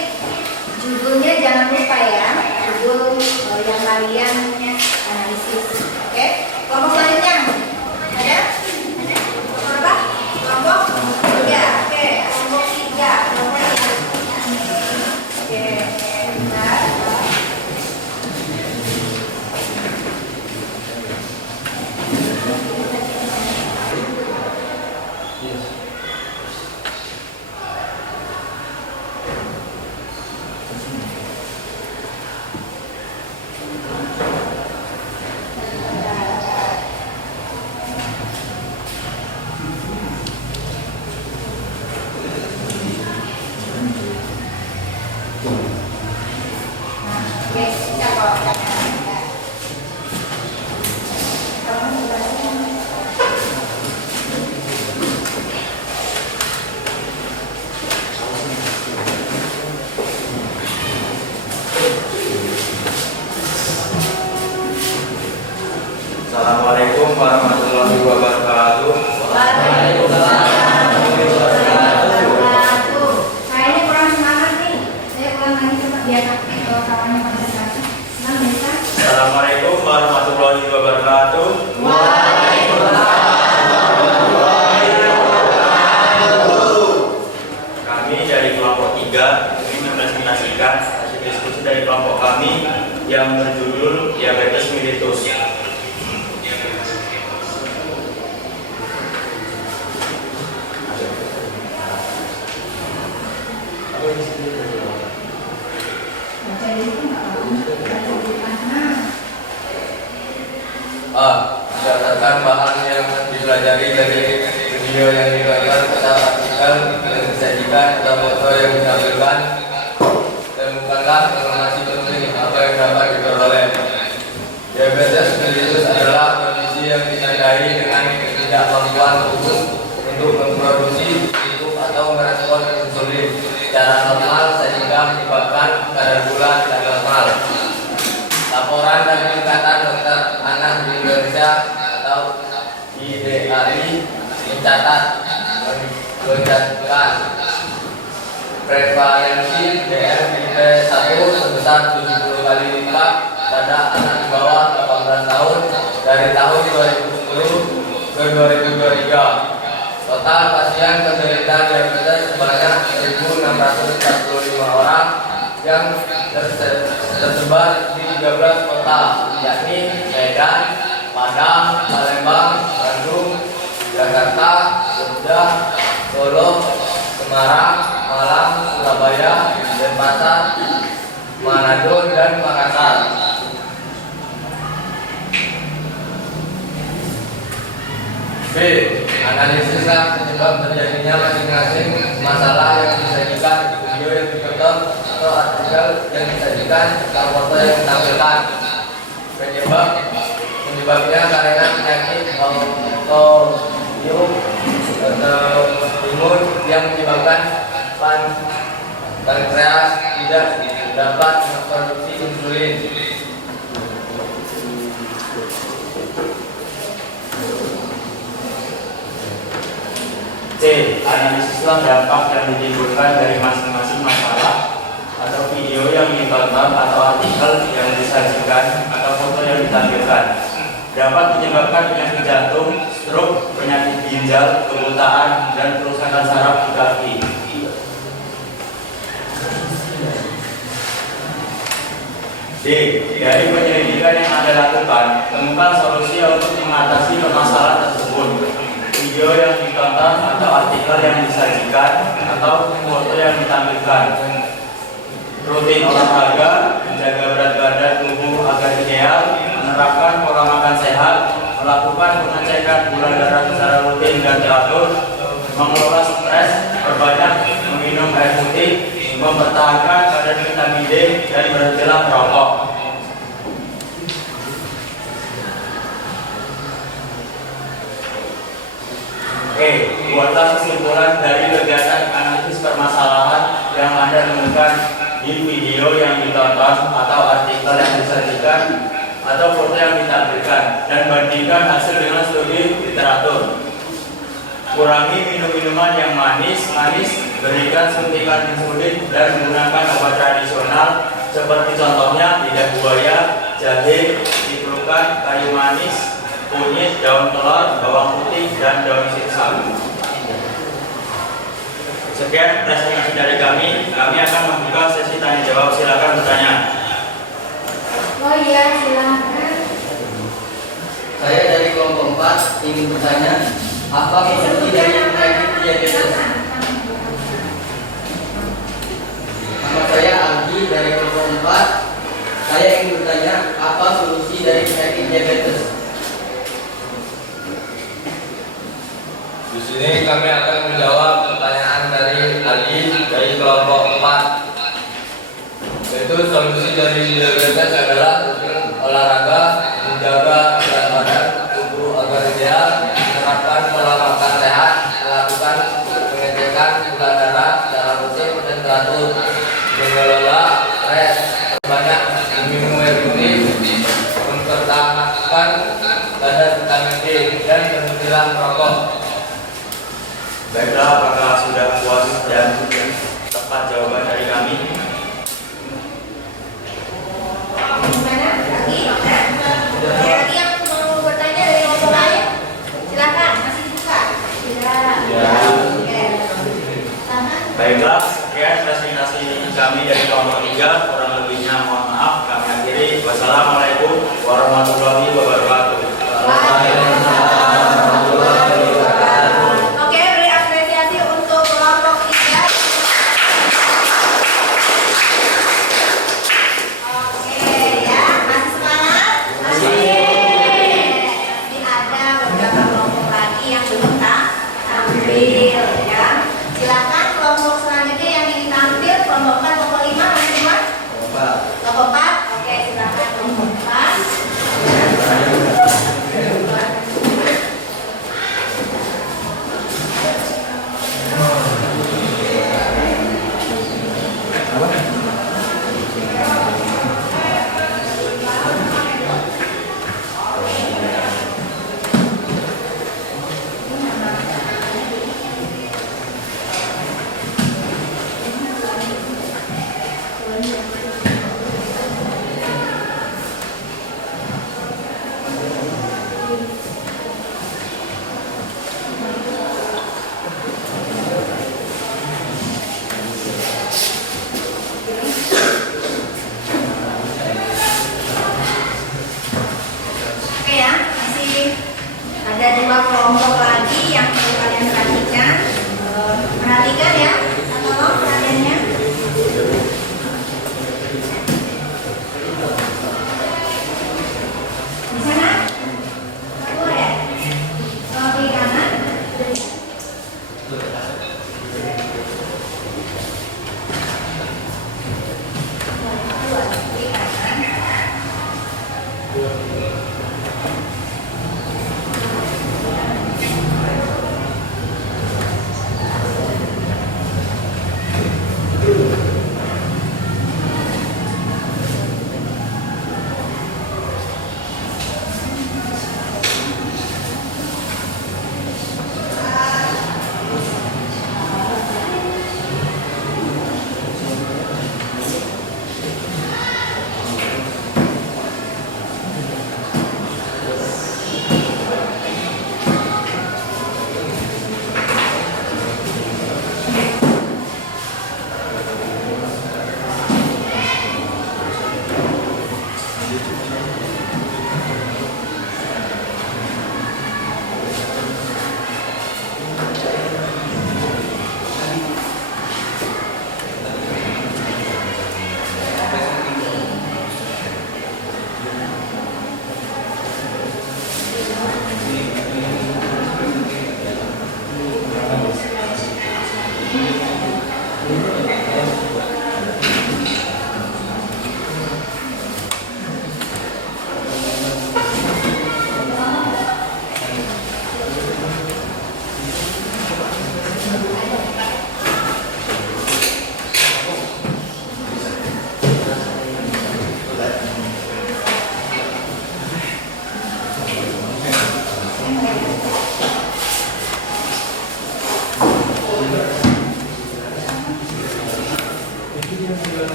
Judulnya jangan lupa ya. Judul yang kalian analisis. Oke. Kelompok selanjutnya ada? Kelompok berapa? Kelompok 3. Assalamualaikum warahmatullahi wabarakatuh. Waalaikumsalam warahmatullahi wabarakatuh. Saya ini kurang semangat nih. Saya ulang lagi cepat biar kawannya konsentrasi. Senang bisa? Assalamualaikum warahmatullahi wabarakatuh. Kami dari kelompok 3 ingin mempresentasikan hasil diskusi dari kelompok kami yang berjudul Diabetes Mellitus. Berdasarkan bahan yang dipelajari dari video yang ditonton atau artikel yang disajikan atau foto yang ditampilkan, temukanlah informasi penting apa yang dapat diperoleh. Diabetes mellitus adalah kondisi yang ditandai dengan ketidakmampuan tubuh untuk memproduksi insulin atau merespon insulin secara normal sehingga menyebabkan kadar gula tidak normal. Laporan dari Ikatan Dokter Anak di Indonesia atau IDAI mencatat prevalensi DMIP 1 sebesar 70 kali lipat pada anak di bawah 18 tahun dari tahun 2010 ke 2023. Total pasien penderita diabetes sebanyak 1.645 orang yang tersebar di 13 kota, yakni Medan, Padang, Palembang, Bandung, Jakarta, Jogja, Solo, Semarang, Malang, Surabaya, Denpasar, Manado, dan Makassar. B. Analisislah penyebab terjadinya masing-masing masalah yang disajikan di video yang ditonton atau artikel yang disajikan atau foto yang ditampilkan. Penyebabnya karena penyakit autoimun yang menyebabkan pankreas tidak dapat memproduksi insulin. C. Analisislah dampak yang ditimbulkan dari masing-masing masalah atau video yang ditonton atau artikel yang disajikan atau foto yang ditampilkan. Dapat menyebabkan penyakit jantung, stroke, penyakit ginjal, kebutaan, dan kerusakan saraf di kaki. D. Dari penyelidikan yang Anda lakukan, temukan solusi untuk mengatasi permasalahan tersebut. Video yang ditonton atau artikel yang disajikan atau foto yang ditampilkan. Rutin olahraga, menjaga berat badan tubuh agar ideal, menerapkan pola makan sehat, melakukan pengecekan gula darah secara rutin dan teratur, mengelola stres, perbanyak meminum air putih, mempertahankan kadar vitamin D, dan berhentilah merokok. Buatlah kesimpulan dari kegiatan analisis permasalahan yang Anda temukan di video yang ditonton atau artikel yang disajikan atau foto yang ditampilkan, dan bandingkan hasil dengan studi literatur. Kurangi minum-minuman yang manis, berikan suntikan insulin dan menggunakan obat tradisional seperti contohnya lidah buaya, jahe, ciplukan, kayu manis, kunyit, daun kelor, bawang putih, dan daun sirsak. Sekian presentasi dari kami. Kami akan membuka sesi tanya jawab. Silakan bertanya. Oh iya, silakan. Saya dari kelompok 4 ingin bertanya, apa solusi dari penyakit diabetes? Nama saya Aldi dari kelompok 4. Saya ingin bertanya, apa solusi dari penyakit diabetes? Di sini kami akan menjawab pertanyaan dari Ali dari kelompok 4. Yaitu solusi dari diabetes adalah rutin olahraga, menjaga berat badan tubuh agar ideal, menerapkan pola makan sehat, melakukan pengecekan gula darah secara rutin dan teratur, mengelola stres, banyak minum air putih, mempertahankan kadar Baiklah, apakah sudah puas dan tepat jawaban dari kami? Gimana? Lagi? Ada lagi yang mau bertanya dari kelompok lain? Silakan, masih dibuka. Ya. Oke. Baiklah, sekian presentasi kami dari kelompok 3. Kurang lebihnya mohon maaf. Kami akhiri. Wassalamualaikum warahmatullahi wabarakatuh. Oke, beri apresiasi untuk kelompok 3. Oke, ya, masih semangat? Masih ada beberapa kelompok lagi yang belum tampil, ya. Silakan kelompok selanjutnya yang ingin tampil, kelompok 4, kelompok 5, masih semua? Kelompok 4, oke, silakan kelompok 4. Oke ya, masih ada 2 kelompok lagi yang perlu kalian perhatikan. Perhatikan ya, tolong perhatiannya. Di sana, keluar ya. Kiri kanan. Keluar, kiri kanan.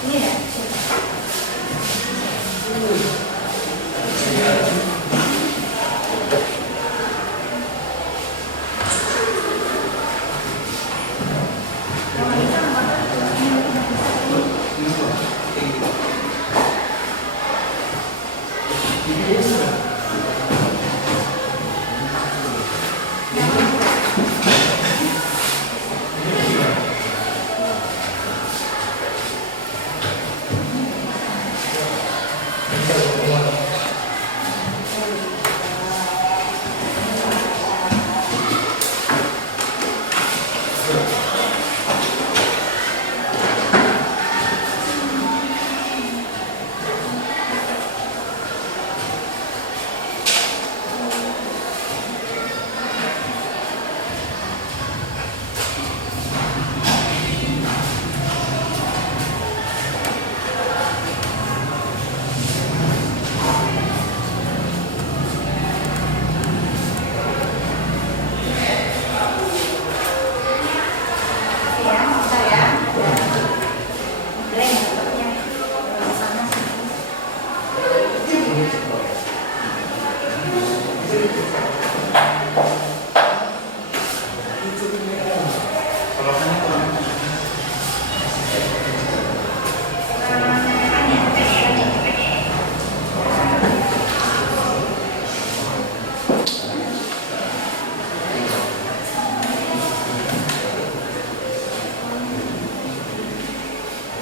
Ini ya.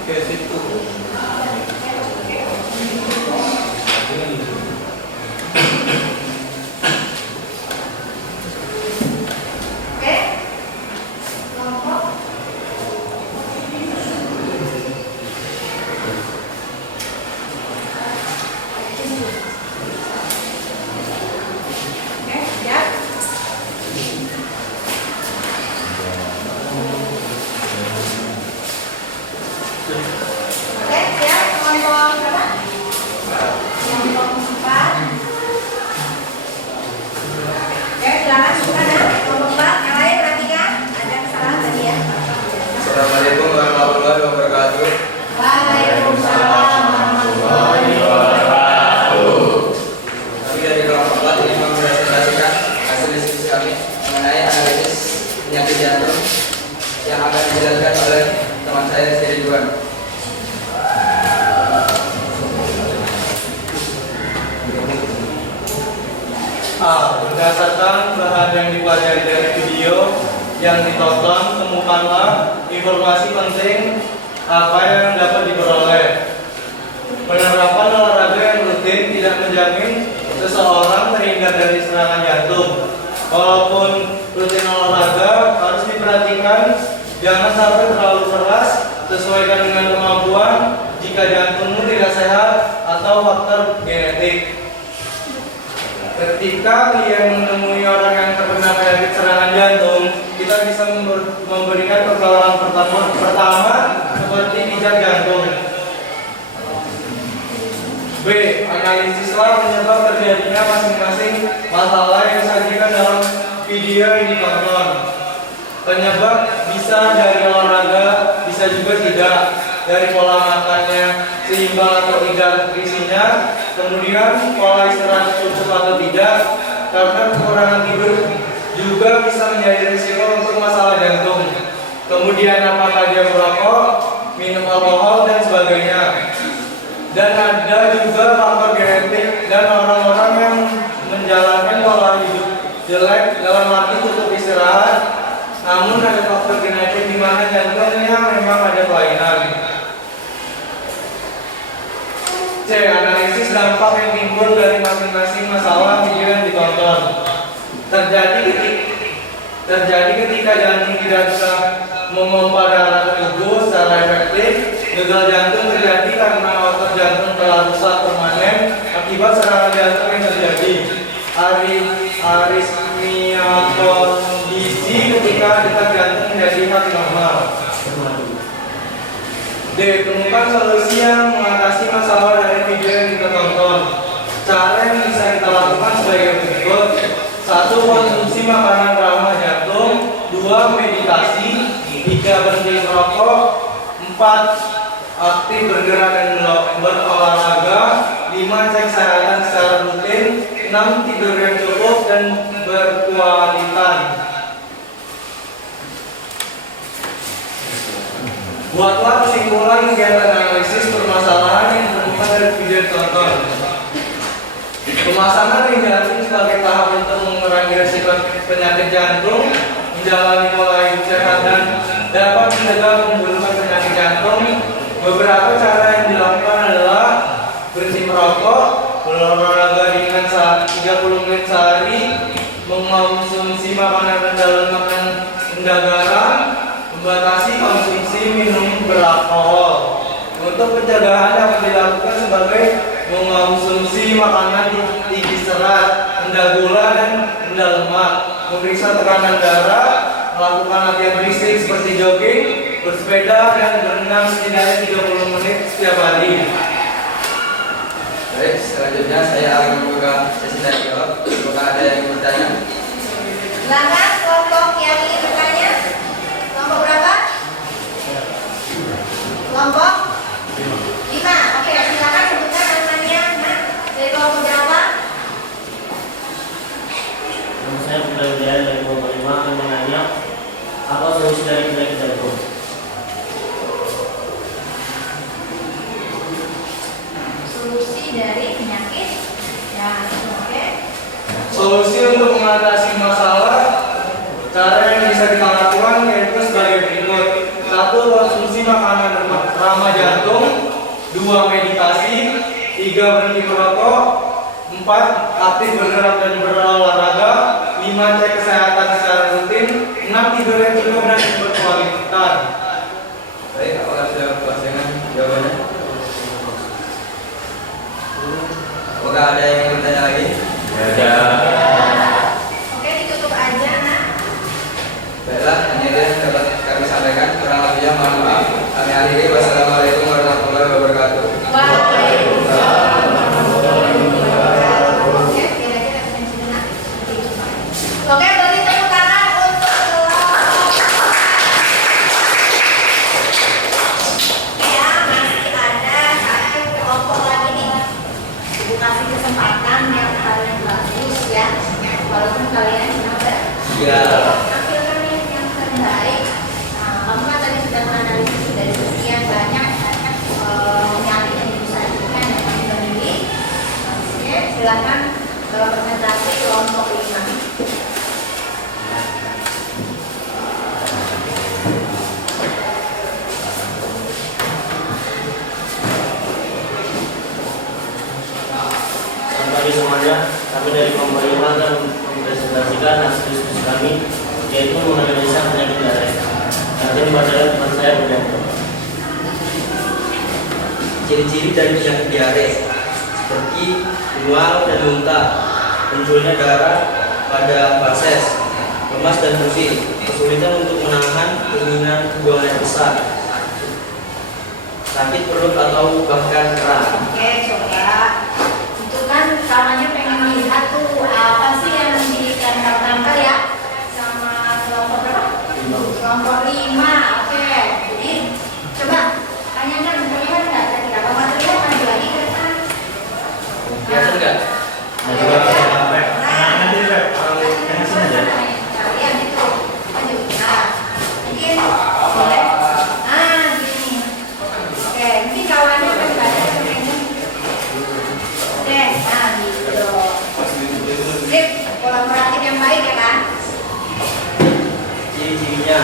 ke situ. Oke. Kelompok. Oke, siap. Oke, siap. Kelompok berapa? Kelompok 4. Oke, silakan bukan ya. Kelompok 4. Yang lain perhatikan. Ada kesalahan tadi ya. Assalamualaikum warahmatullahi wabarakatuh. Waalaikumsalam warahmatullahi wabarakatuh. Kami dari kelompok 4 ingin mempresentasikan hasil diskusi kami mengenai analisis penyakit jantung yang akan dijelaskan oleh teman saya Rizky Ridwan. Berdasarkan bahan yang dipelajari dari video yang ditonton, temukanlah informasi penting apa yang dapat diperoleh. Penerapan olahraga yang rutin tidak menjamin seseorang terhindar dari serangan jantung. Walaupun rutin olahraga harus diperhatikan, jangan sampai terlalu keras, sesuaikan dengan kemampuan. Jika jantungmu tidak sehat atau faktor genetik. Ketika kalian menemui orang yang terkena penyakit serangan jantung, kita bisa memberikan pertolongan pertama seperti pijat jantung. B. Analisislah penyebab terjadinya masing-masing masalah yang disajikan dalam video ini ditonton. Penyebab bisa dari olahraga, bisa juga tidak. Dari pola makannya seimbang atau tidak nutrisinya, kemudian pola istirahat cukup atau tidak, karena kekurangan tidur juga bisa menjadi risiko untuk masalah jantung. Kemudian apakah dia merokok, minum alkohol dan sebagainya. Dan ada juga faktor genetik dan orang-orang yang menjalankan pola hidup jelek dalam arti cukup istirahat, namun ada faktor genetik di mana jantungnya memang ada kelainan. C. Analisis dampak yang timbul dari masing-masing masalah video yang ditonton. Terjadi ketika jantung tidak bisa memompa darah ke tubuh secara efektif. Gagal jantung terjadi karena otot jantung telah rusak permanen akibat serangan jantung yang terjadi. Arismia kondisi ketika detak jantung menjadi hak normal. D. Temukan solusi yang mengatasi masalah dari video yang kita tonton. Cara yang bisa kita lakukan sebagai berikut. 1. Konsumsi makanan ramah jantung. 2. Meditasi. 3. Berhenti merokok. 4. Aktif bergerak dan berolahraga. 5. Cek kesehatan secara rutin. 6. Tidur yang cukup dan berkualitas. Buatlah kesimpulan kegiatan analisis permasalahan yang ditemukan dari video tonton. Pemasangan ring jantung sebagai tahap untuk mengurangi risiko penyakit jantung, menjalani pola hidup sehat dan dapat mencegah kemunculan penyakit jantung. Beberapa cara yang dilakukan adalah berhenti merokok, berolahraga ringan 30 menit sehari, mengonsumsi makanan rendah lemak dan rendah garam, membatasi konsumsi minum beralkohol. Untuk pencegahan dapat dilakukan sebagai mengonsumsi makanan tinggi serat, rendah gula dan rendah lemak, memeriksa tekanan darah, melakukan latihan fisik seperti jogging, bersepeda dan berenang setidaknya 30 menit setiap hari. Baik, selanjutnya saya akan membuka sesi tanya jawab. Apakah ada yang bertanya? Silakan kelompok yang ingin bertanya. Kelompok berapa? Kelompok 5. Oke, silakan sebutkan namanya. Nah, dari kelompok berapa? Saya Putrawidaya dari kelompok 5 akan menanya apa solusi dari penyakit jantung. Solusi dari penyakit jantung. Oke. Solusi untuk mengatasi masalah, cara yang bisa kita lakukan yaitu sebagai berikut. 1. Konsumsi makanan ramah jantung. berhenti merokok. 4. Aktif bergerak dan berolahraga. 5. Cek kesehatan secara rutin. 6. Tidur yang cukup dan berkualitas. Baik, apakah sudah puas dengan jawabannya? Apakah ada yang ingin bertanya lagi? Ada. Oke, ditutup aja, nak. Baiklah, ini dia yang dapat kami sampaikan. Kurang lebihnya mohon maaf. Kami akhiri. Wassalamualaikum warahmatullahi wabarakatuh. Waalaikumsalam warahmatullahi wabarakatuh. Oke, kira-kira atensi nak. Oke, beri tepuk tangan untuk ya, masih ada satu kelompok lagi nih. Ibu kasih kesempatan yang paling bagus ya. Walaupun kalian cuma tampilkan yang terbaik. Nah, kamu kan tadi sudah menganalisis dari sekian banyak penyakit yang disajikan yang kami beri. Oke, silakan presentasi kelompok 5. Selamat pagi semuanya. Kami dari kelompok 5 akan mempresentasikan hasil diskusi kami, yaitu menganalisa penyakit diare. Nanti dibacakan teman saya berdanto. Ciri-ciri dari penyakit diare seperti mual dan muntah, munculnya darah pada fases, lemas dan pusing, kesulitan untuk menahan keinginan buang air besar, sakit perut atau bahkan kram. Oke, coba. Itu kan kawannya pengen lihat tuh apa sih yang ditempel-tempel ya sama kelompok berapa? Kelompok 5. Oke, jadi coba tanyakan terlihat nggak tadi? Kalau nggak terlihat maju lagi ke depan. Kelihatan nggak? Kalian itu maju. Nah, mungkin boleh. Nah, gini. Oke, mungkin kawannya kan baca seperti ini. Oke, nah gitu. Sip, kolaboratif yang baik ya kan? Ciri-cirinya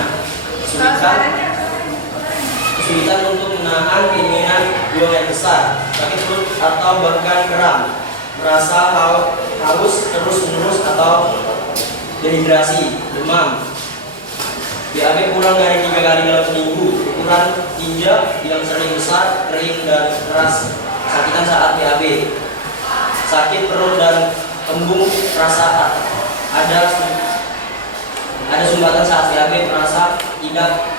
kesulitan untuk menahan keinginan buang air besar, sakit perut atau bahkan kram, merasa haus terus-menerus atau dehidrasi, demam, BAB kurang dari 3 kali dalam seminggu, ukuran tinja yang sering besar, kering dan keras, sakitan saat BAB, sakit perut dan kembung, rasa ada sumbatan saat BAB, merasa tidak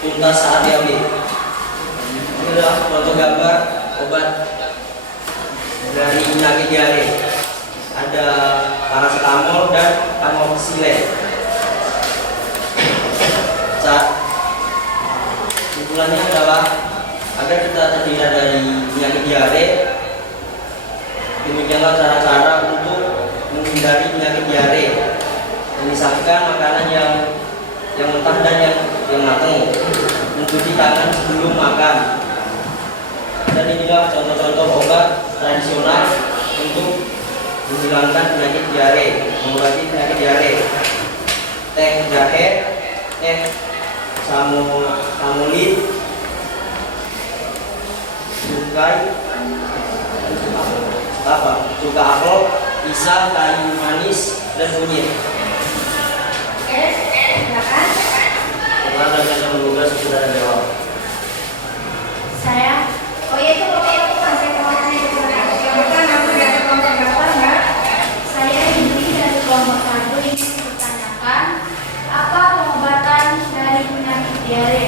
tuntas saat BAB. Ini adalah contoh gambar obat dari penyakit diare. Ada paracetamol dan amoxicillin. Kesimpulannya adalah agar kita terhindar dari penyakit diare, demikianlah cara-cara untuk menghindari penyakit diare. Memisahkan makanan yang mentah dan yang matang, mencuci tangan sebelum makan. Dan inilah contoh-contoh obat tradisional untuk menghilangkan penyakit diare, mengobati penyakit diare. Teh jahe, teh samolid, cuka apel, pisang, kayu manis, dan kunyit. Oke, silakan. Teman yang bertugas sudah ada jawab. Saya, oh iya itu bukan saya kelompoknya itu bukan aku dari kelompok berapa enggak? Saya ini dari kelompok 1 ini ditanyakan apa pengobatan dari penyakit diare?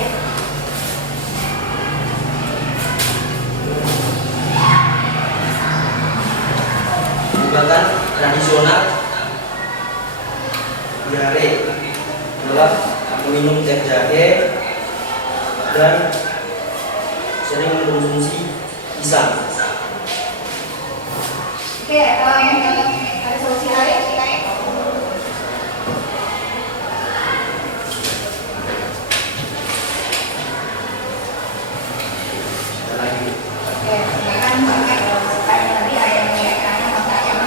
Pengobatan tradisional diare adalah minum teh jahe dan sering mengkonsumsi pisang. Oke, ada solusi lain? Lagi. Oke, silakan pakai supaya tadi ada yang menanyakannya pakai yang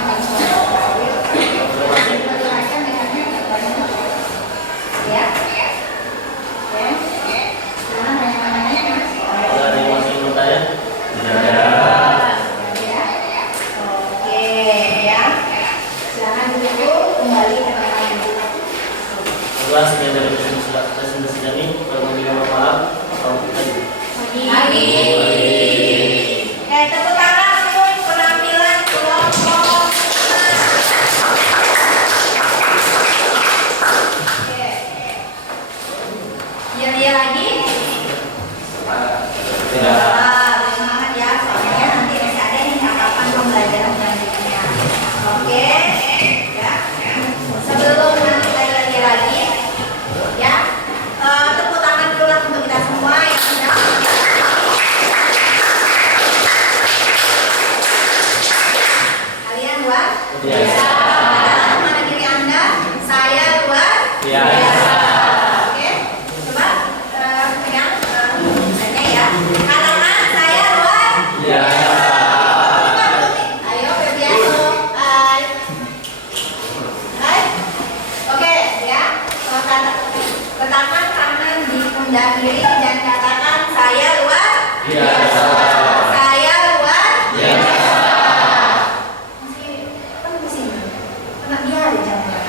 ya. Oke. Mana yang Ada yang masih bertanya? Ya. Oke, tepuk tangan untuk penampilan kelompok. Oke. Dia lagi. Semangat ya, soalnya nanti masih ada nih catatan pembelajaran selanjutnya. Oke, ya. Sebelum nanti kita lagi, ya, tepuk tangan dulu lah untuk kita semua yang sudah. Kalian luar? Biasa. Mana diri Anda? Saya luar? Biasa. Oke, coba pegang misalnya ya. Katakan saya luar? Biasa. Ayo berbiasa. Hai. Oke ya. Letakkan tangan di pundak kiri dan katakan saya luar? Biasa. Saya luar? Biasa. Kena biar jangan.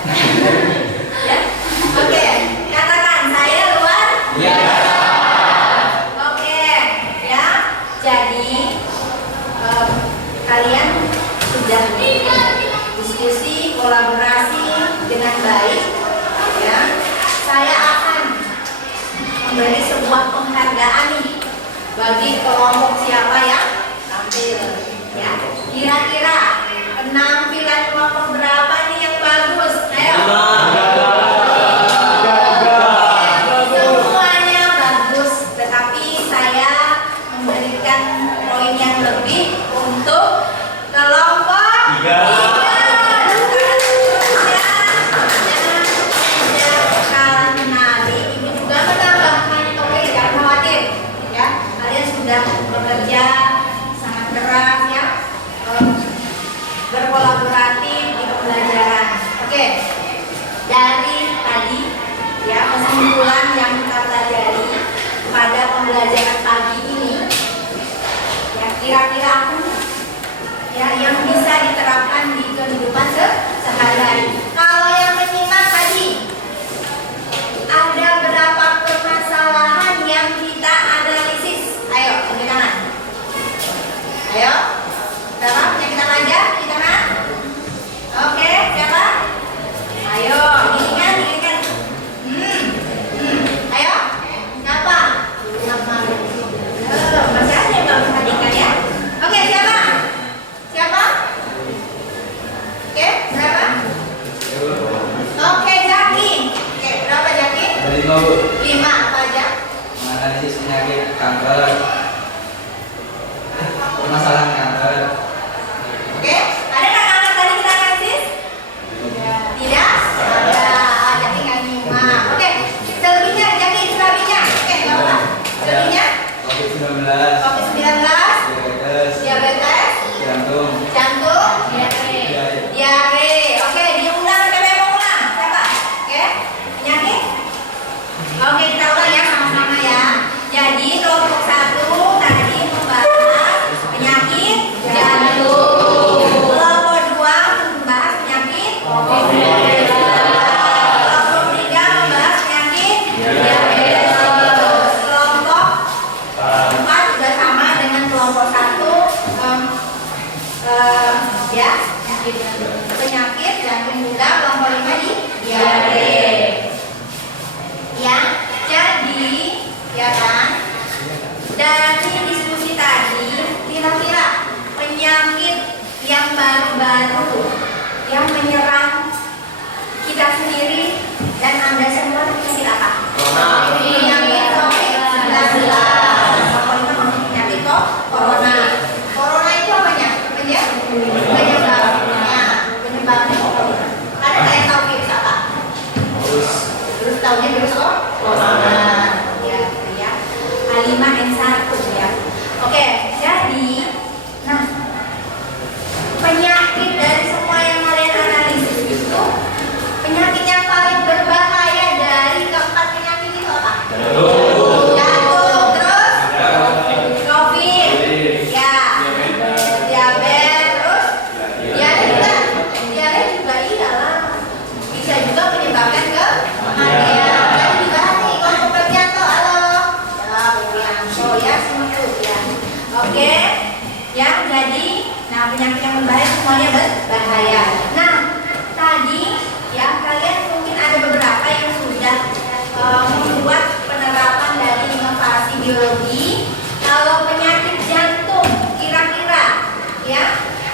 Ya. Oke, katakan saya luar? Biasa. Oke, ya. Jadi kalian sudah diskusi, kolaborasi dengan baik, ya. Saya akan memberi sebuah penghargaan nih bagi kelompok siapa yang tampil, ya. Kira-kira penampilan kelompok berapa nih yang bagus? Ayo. Semuanya bagus, tetapi saya memberikan poin yang lebih untuk kelompok 3. Sudah bekerja sangat keras ya, berkolaboratif di pembelajaran. Oke, dari tadi ya kesimpulan yang kita pelajari pada pembelajaran pagi ini, ya kira-kira ya yang bisa diterapkan di kehidupan sehari-hari. Kalau yang menyimak tadi, ada berapa permasalahan yang kita analisis? Ayo, tunjuk tangan. Ayo. Berapa yang kita belajar? Tunjuk tangan. Oke, siapa? Ayo, dirikan. Ayo. Siapa? Masih ada yang belum perhatikan ya? Oke, siapa? Siapa? Oke, berapa? Oke, Jaki. Oke, berapa Jaki? 5, apa aja? Menganalisis penyakit kanker, permasalahan kanker. Oke, ada anak-anak tadi kita analisis? Tidak? Ada. Jadi nggak nyimak. Oke, selebihnya jadi selebihnya. Oke, nggak apa-apa. Selebihnya? COVID-19, diabetes, jantung, diare. Oke, diulang sampai mengulang. Siapa? Oke, penyakit? Oke, kita ulang ya sama-sama ya. Jadi kelompok 1 tadi membahas penyakit jantung. Kelompok 2 membahas penyakit diabetes. Kelompok 3 membahas penyakit diabetes. Kelompok 4 juga sama dengan kelompok 1 ya penyakit jantung juga. Kelompok 5 di diare. Ya, jadi ya kan, dari diskusi tadi kira-kira penyakit yang baru-baru yang menyerang kita sendiri dan Anda semua penyakit apa? Penyakit COVID-19. Penyakit corona. Corona itu apanya? Penyebabnya ada yang tahu virus apa? Terus tahunya virus corona. Ya, ya. H5N1 ya. Oke, jadi nah penyakit dari semua yang kalian analisis itu, penyakit yang paling berbahaya dari keempat penyakit itu apa? sama perut ya. Oke, ya jadi, nah penyakit yang berbahaya semuanya berbahaya. Nah, tadi ya kalian mungkin ada beberapa yang sudah membuat penerapan dari inovasi biologi. Kalau penyakit jantung, kira-kira ya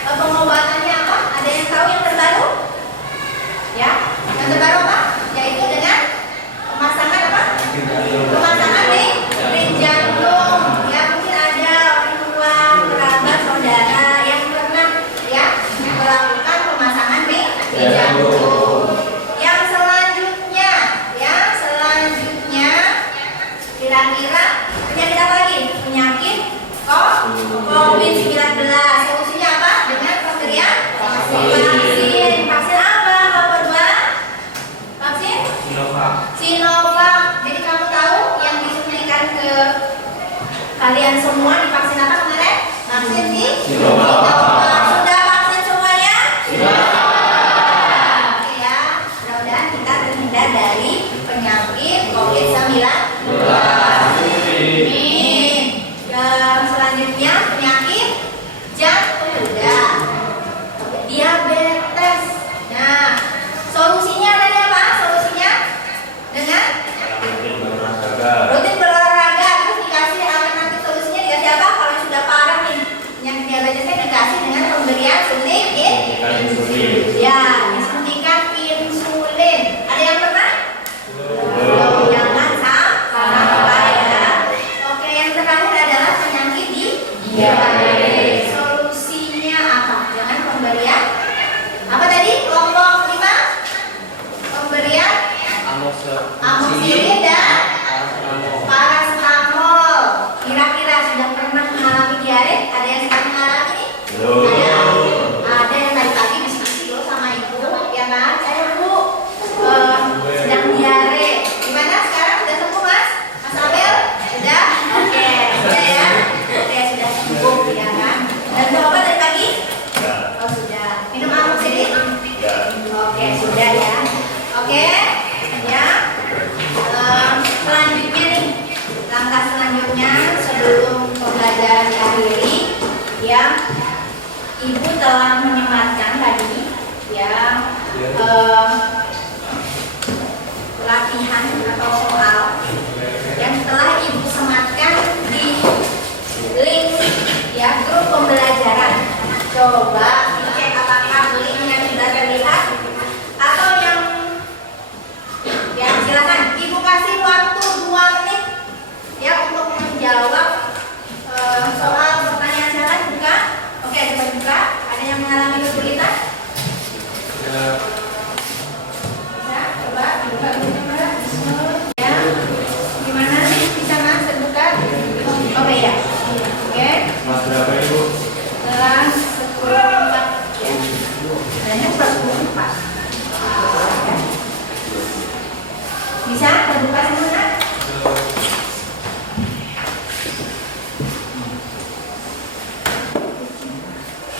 pengobatannya apa? Ada yang tahu yang terbaru? Ya, yang terbaru apa? Yaitu dengan pemasangan apa? Pemasangan ring jantung. Ya mungkin ada orang tua, kerabat, saudara yang pernah ya melakukan pemasangan ring jantung. Yang selanjutnya, ya selanjutnya kira-kira penyakit apa lagi? Penyakit COVID-19. Solusinya apa? Dengan pemberian vaksin. Vaksin apa? Apa dua? Vaksin? Sinovac. Jadi kamu tahu yang disuntikan ke kalian semua divaksin apa kemarin? Vaksin Sinovac. Sudah vaksin semuanya? Sudah. Oke ya. Mudah-mudahan kita terhindar dari penyakit COVID-19. Yang selanjutnya penyakit jantung udah. Diabetes. Nah, solusinya tadi apa? Solusinya dengan rutin berolahraga. Terus dikasih alternatif solusinya dikasih apa? Kalau sudah parah nih penyakit diabetesnya dikasih dengan pemberian suntik ya, disuntikan insulin. Ada yang pernah? Jangan sampai ya. Oke, yang terakhir adalah penyakit diabetes. Solusinya apa? Dengan pemberian apa tadi? Kelompok 5 pemberian amoxicillin dan paracetamol. Kira-kira sudah pernah mengalami diare? Ada yang sedang mengalami nih? Ada yang tadi pagi diskusi loh sama ibu, ya kan? Saya bu sedang diare. Gimana sekarang? Sudah sembuh mas? Mas Abel? Sudah? Oke, sudah ya? Oke, sudah sembuh ya kan? Dan berobat dari pagi? Oh sudah. Minum amoxicillin? Oke, sudah ya. Oke, ya. Selanjutnya nih, langkah selanjutnya sebelum pembelajaran diakhiri, ya, ibu telah menyematkan tadi, ya, latihan atau soal yang telah ibu sematkan di link, ya, grup pembelajaran. Coba dicek apakah linknya sudah terlihat atau yang ya silakan ibu kasih waktu 2 menit ya untuk menjawab soal pertanyaan silakan buka. Oke, coba buka. Ada yang mengalami kesulitan? Bisa coba buka dulu ya. Gimana sih bisa mas terbuka? Oke ya. Oke. Mas berapa ibu? Kelas 10.4 ya. Adanya 10.4. Bisa terbuka semua?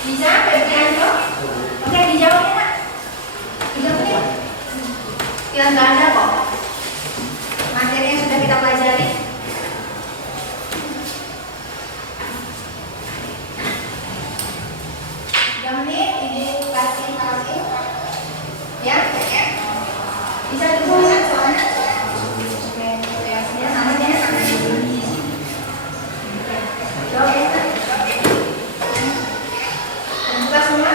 Bisa bagian itu? Oke, dijawabnya nak. Dijawabnya. Ya nggak ada kok. Materi yang sudah kita pelajari. Menit ibu kasih tahu ya, bisa dihubungkan soalnya. Oke, reaksinya sama ya. Coba ya. Buka semua.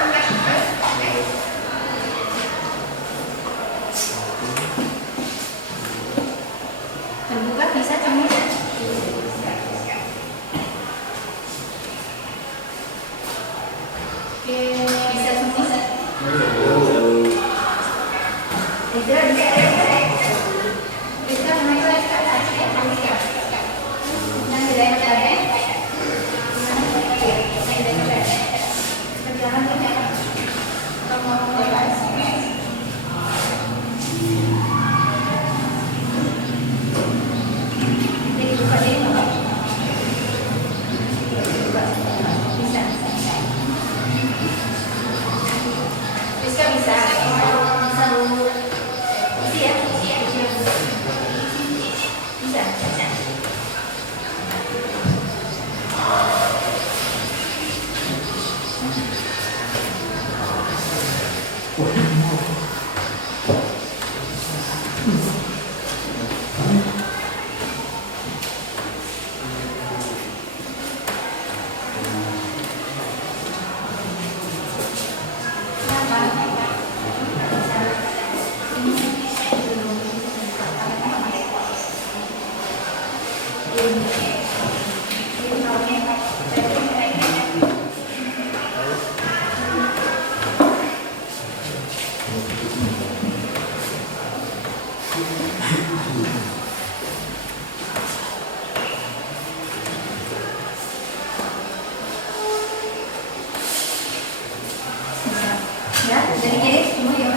Dari kiri semua ya.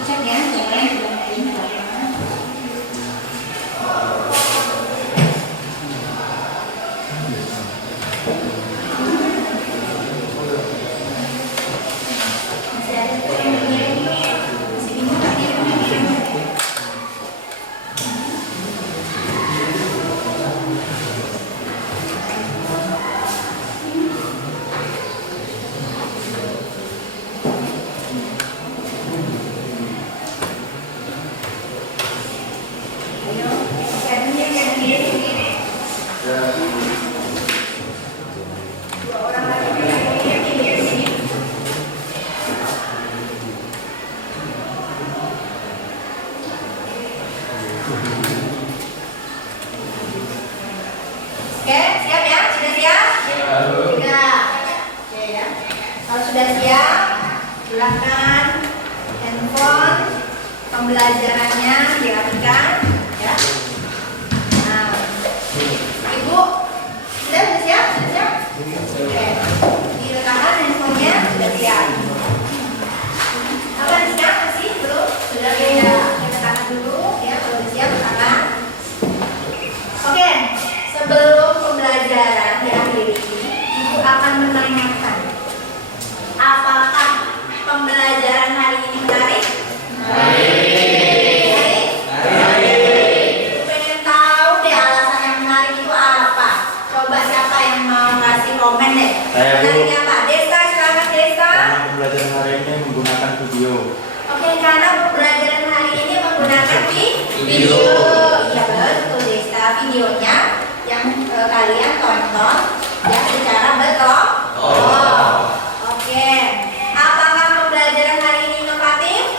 Cek ya, Oke, siap ya? Sudah siap? Sudah. Oke ya. Kalau sudah siap, silakan handphone pembelajarannya dirapikan ya. Nah, Ibu, sudah siap? Sudah siap? Oke. Diletakkan handphonenya, sudah siap. Apa siap masih? Belum? Sudah ya. Letakkan dulu ya. Kalau siap, letakkan. Oke. Sebelum pembelajaran diakhiri, Ibu akan menanyakan, apakah pembelajaran hari ini menarik? Menarik? Ibu pengen tahu deh alasan yang menarik itu apa? Coba siapa yang mau kasih komen deh? Saya, Bu. Menariknya apa? Desa, silakan Desa. Karena pembelajaran hari ini menggunakan video. Oke, karena pembelajaran hari ini menggunakan video. Iya betul Desa, videonya yang kalian tonton ya secara berkelompok. Oke. Apakah pembelajaran hari ini inovatif?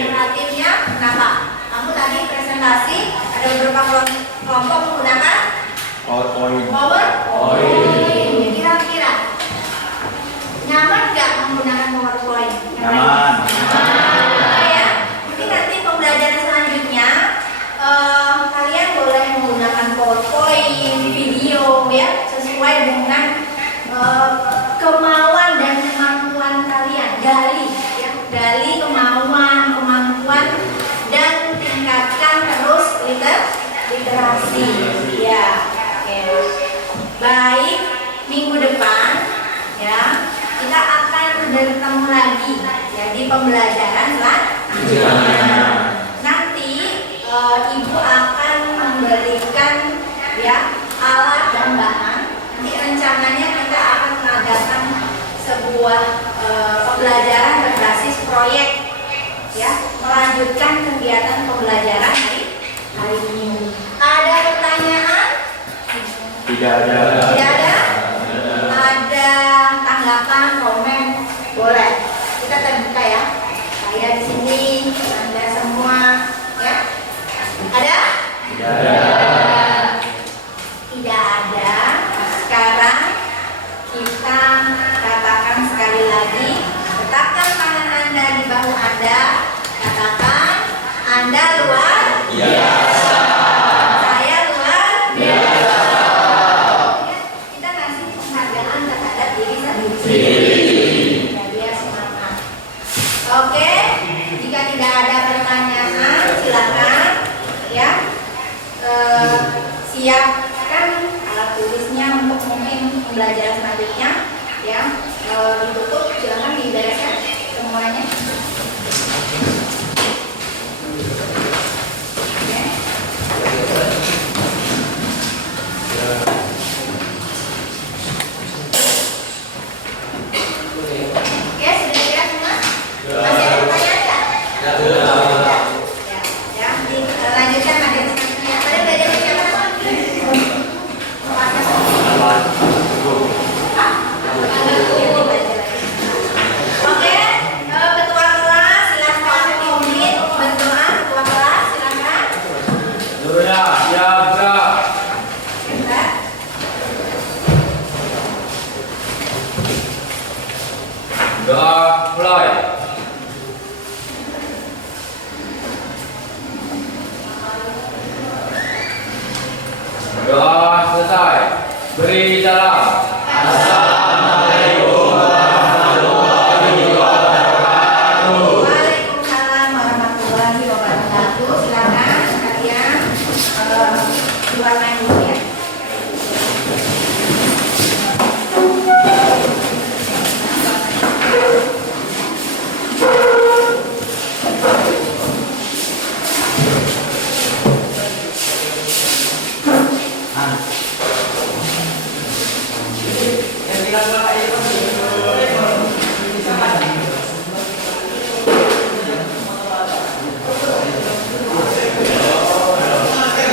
Inovatifnya kenapa? Kamu tadi presentasi ada beberapa kelompok menggunakan PowerPoint. Kira-kira nyaman nggak menggunakan PowerPoint? Nyaman. Ya. Mungkin nanti pembelajaran selanjutnya kalian boleh menggunakan PowerPoint, video ya, sesuai dengan kemauan dan kemampuan kalian. Gali kemampuan dan tingkatkan terus literasi. Ya. Oke. Baik, minggu depan ya kita akan bertemu lagi ya di pembelajaran selanjutnya. Nanti Ibu akan memberikan ya alat dan bahan. Nanti rencananya kita akan mengadakan sebuah pembelajaran berbasis proyek ya, melanjutkan kegiatan pembelajaran hari ini. Ada pertanyaan? Tidak ada. Tidak ada? Ada tanggapan, komen? Boleh. Kita terbuka ya. Saya di sini, Anda semua ya. Ada? Tidak ada. Tidak ada. Sekarang kita katakan sekali lagi, letakkan tangan Anda di bahu Anda. Katakan, Anda luar biasa. Saya luar biasa. Ya, kita kasih penghargaan terhadap diri sendiri. Ya, biar semangat. Oke, jika tidak ada pertanyaan, silakan ya. Siapkan alat tulisnya untuk mungkin pembelajaran selanjutnya ya. Ditutup, silakan dibereskan semuanya. Oke, sudah siap semua? Masih ada pertanyaan nggak? Ya, lanjutkan materi selanjutnya. Pada belajar siapa? Beri salam.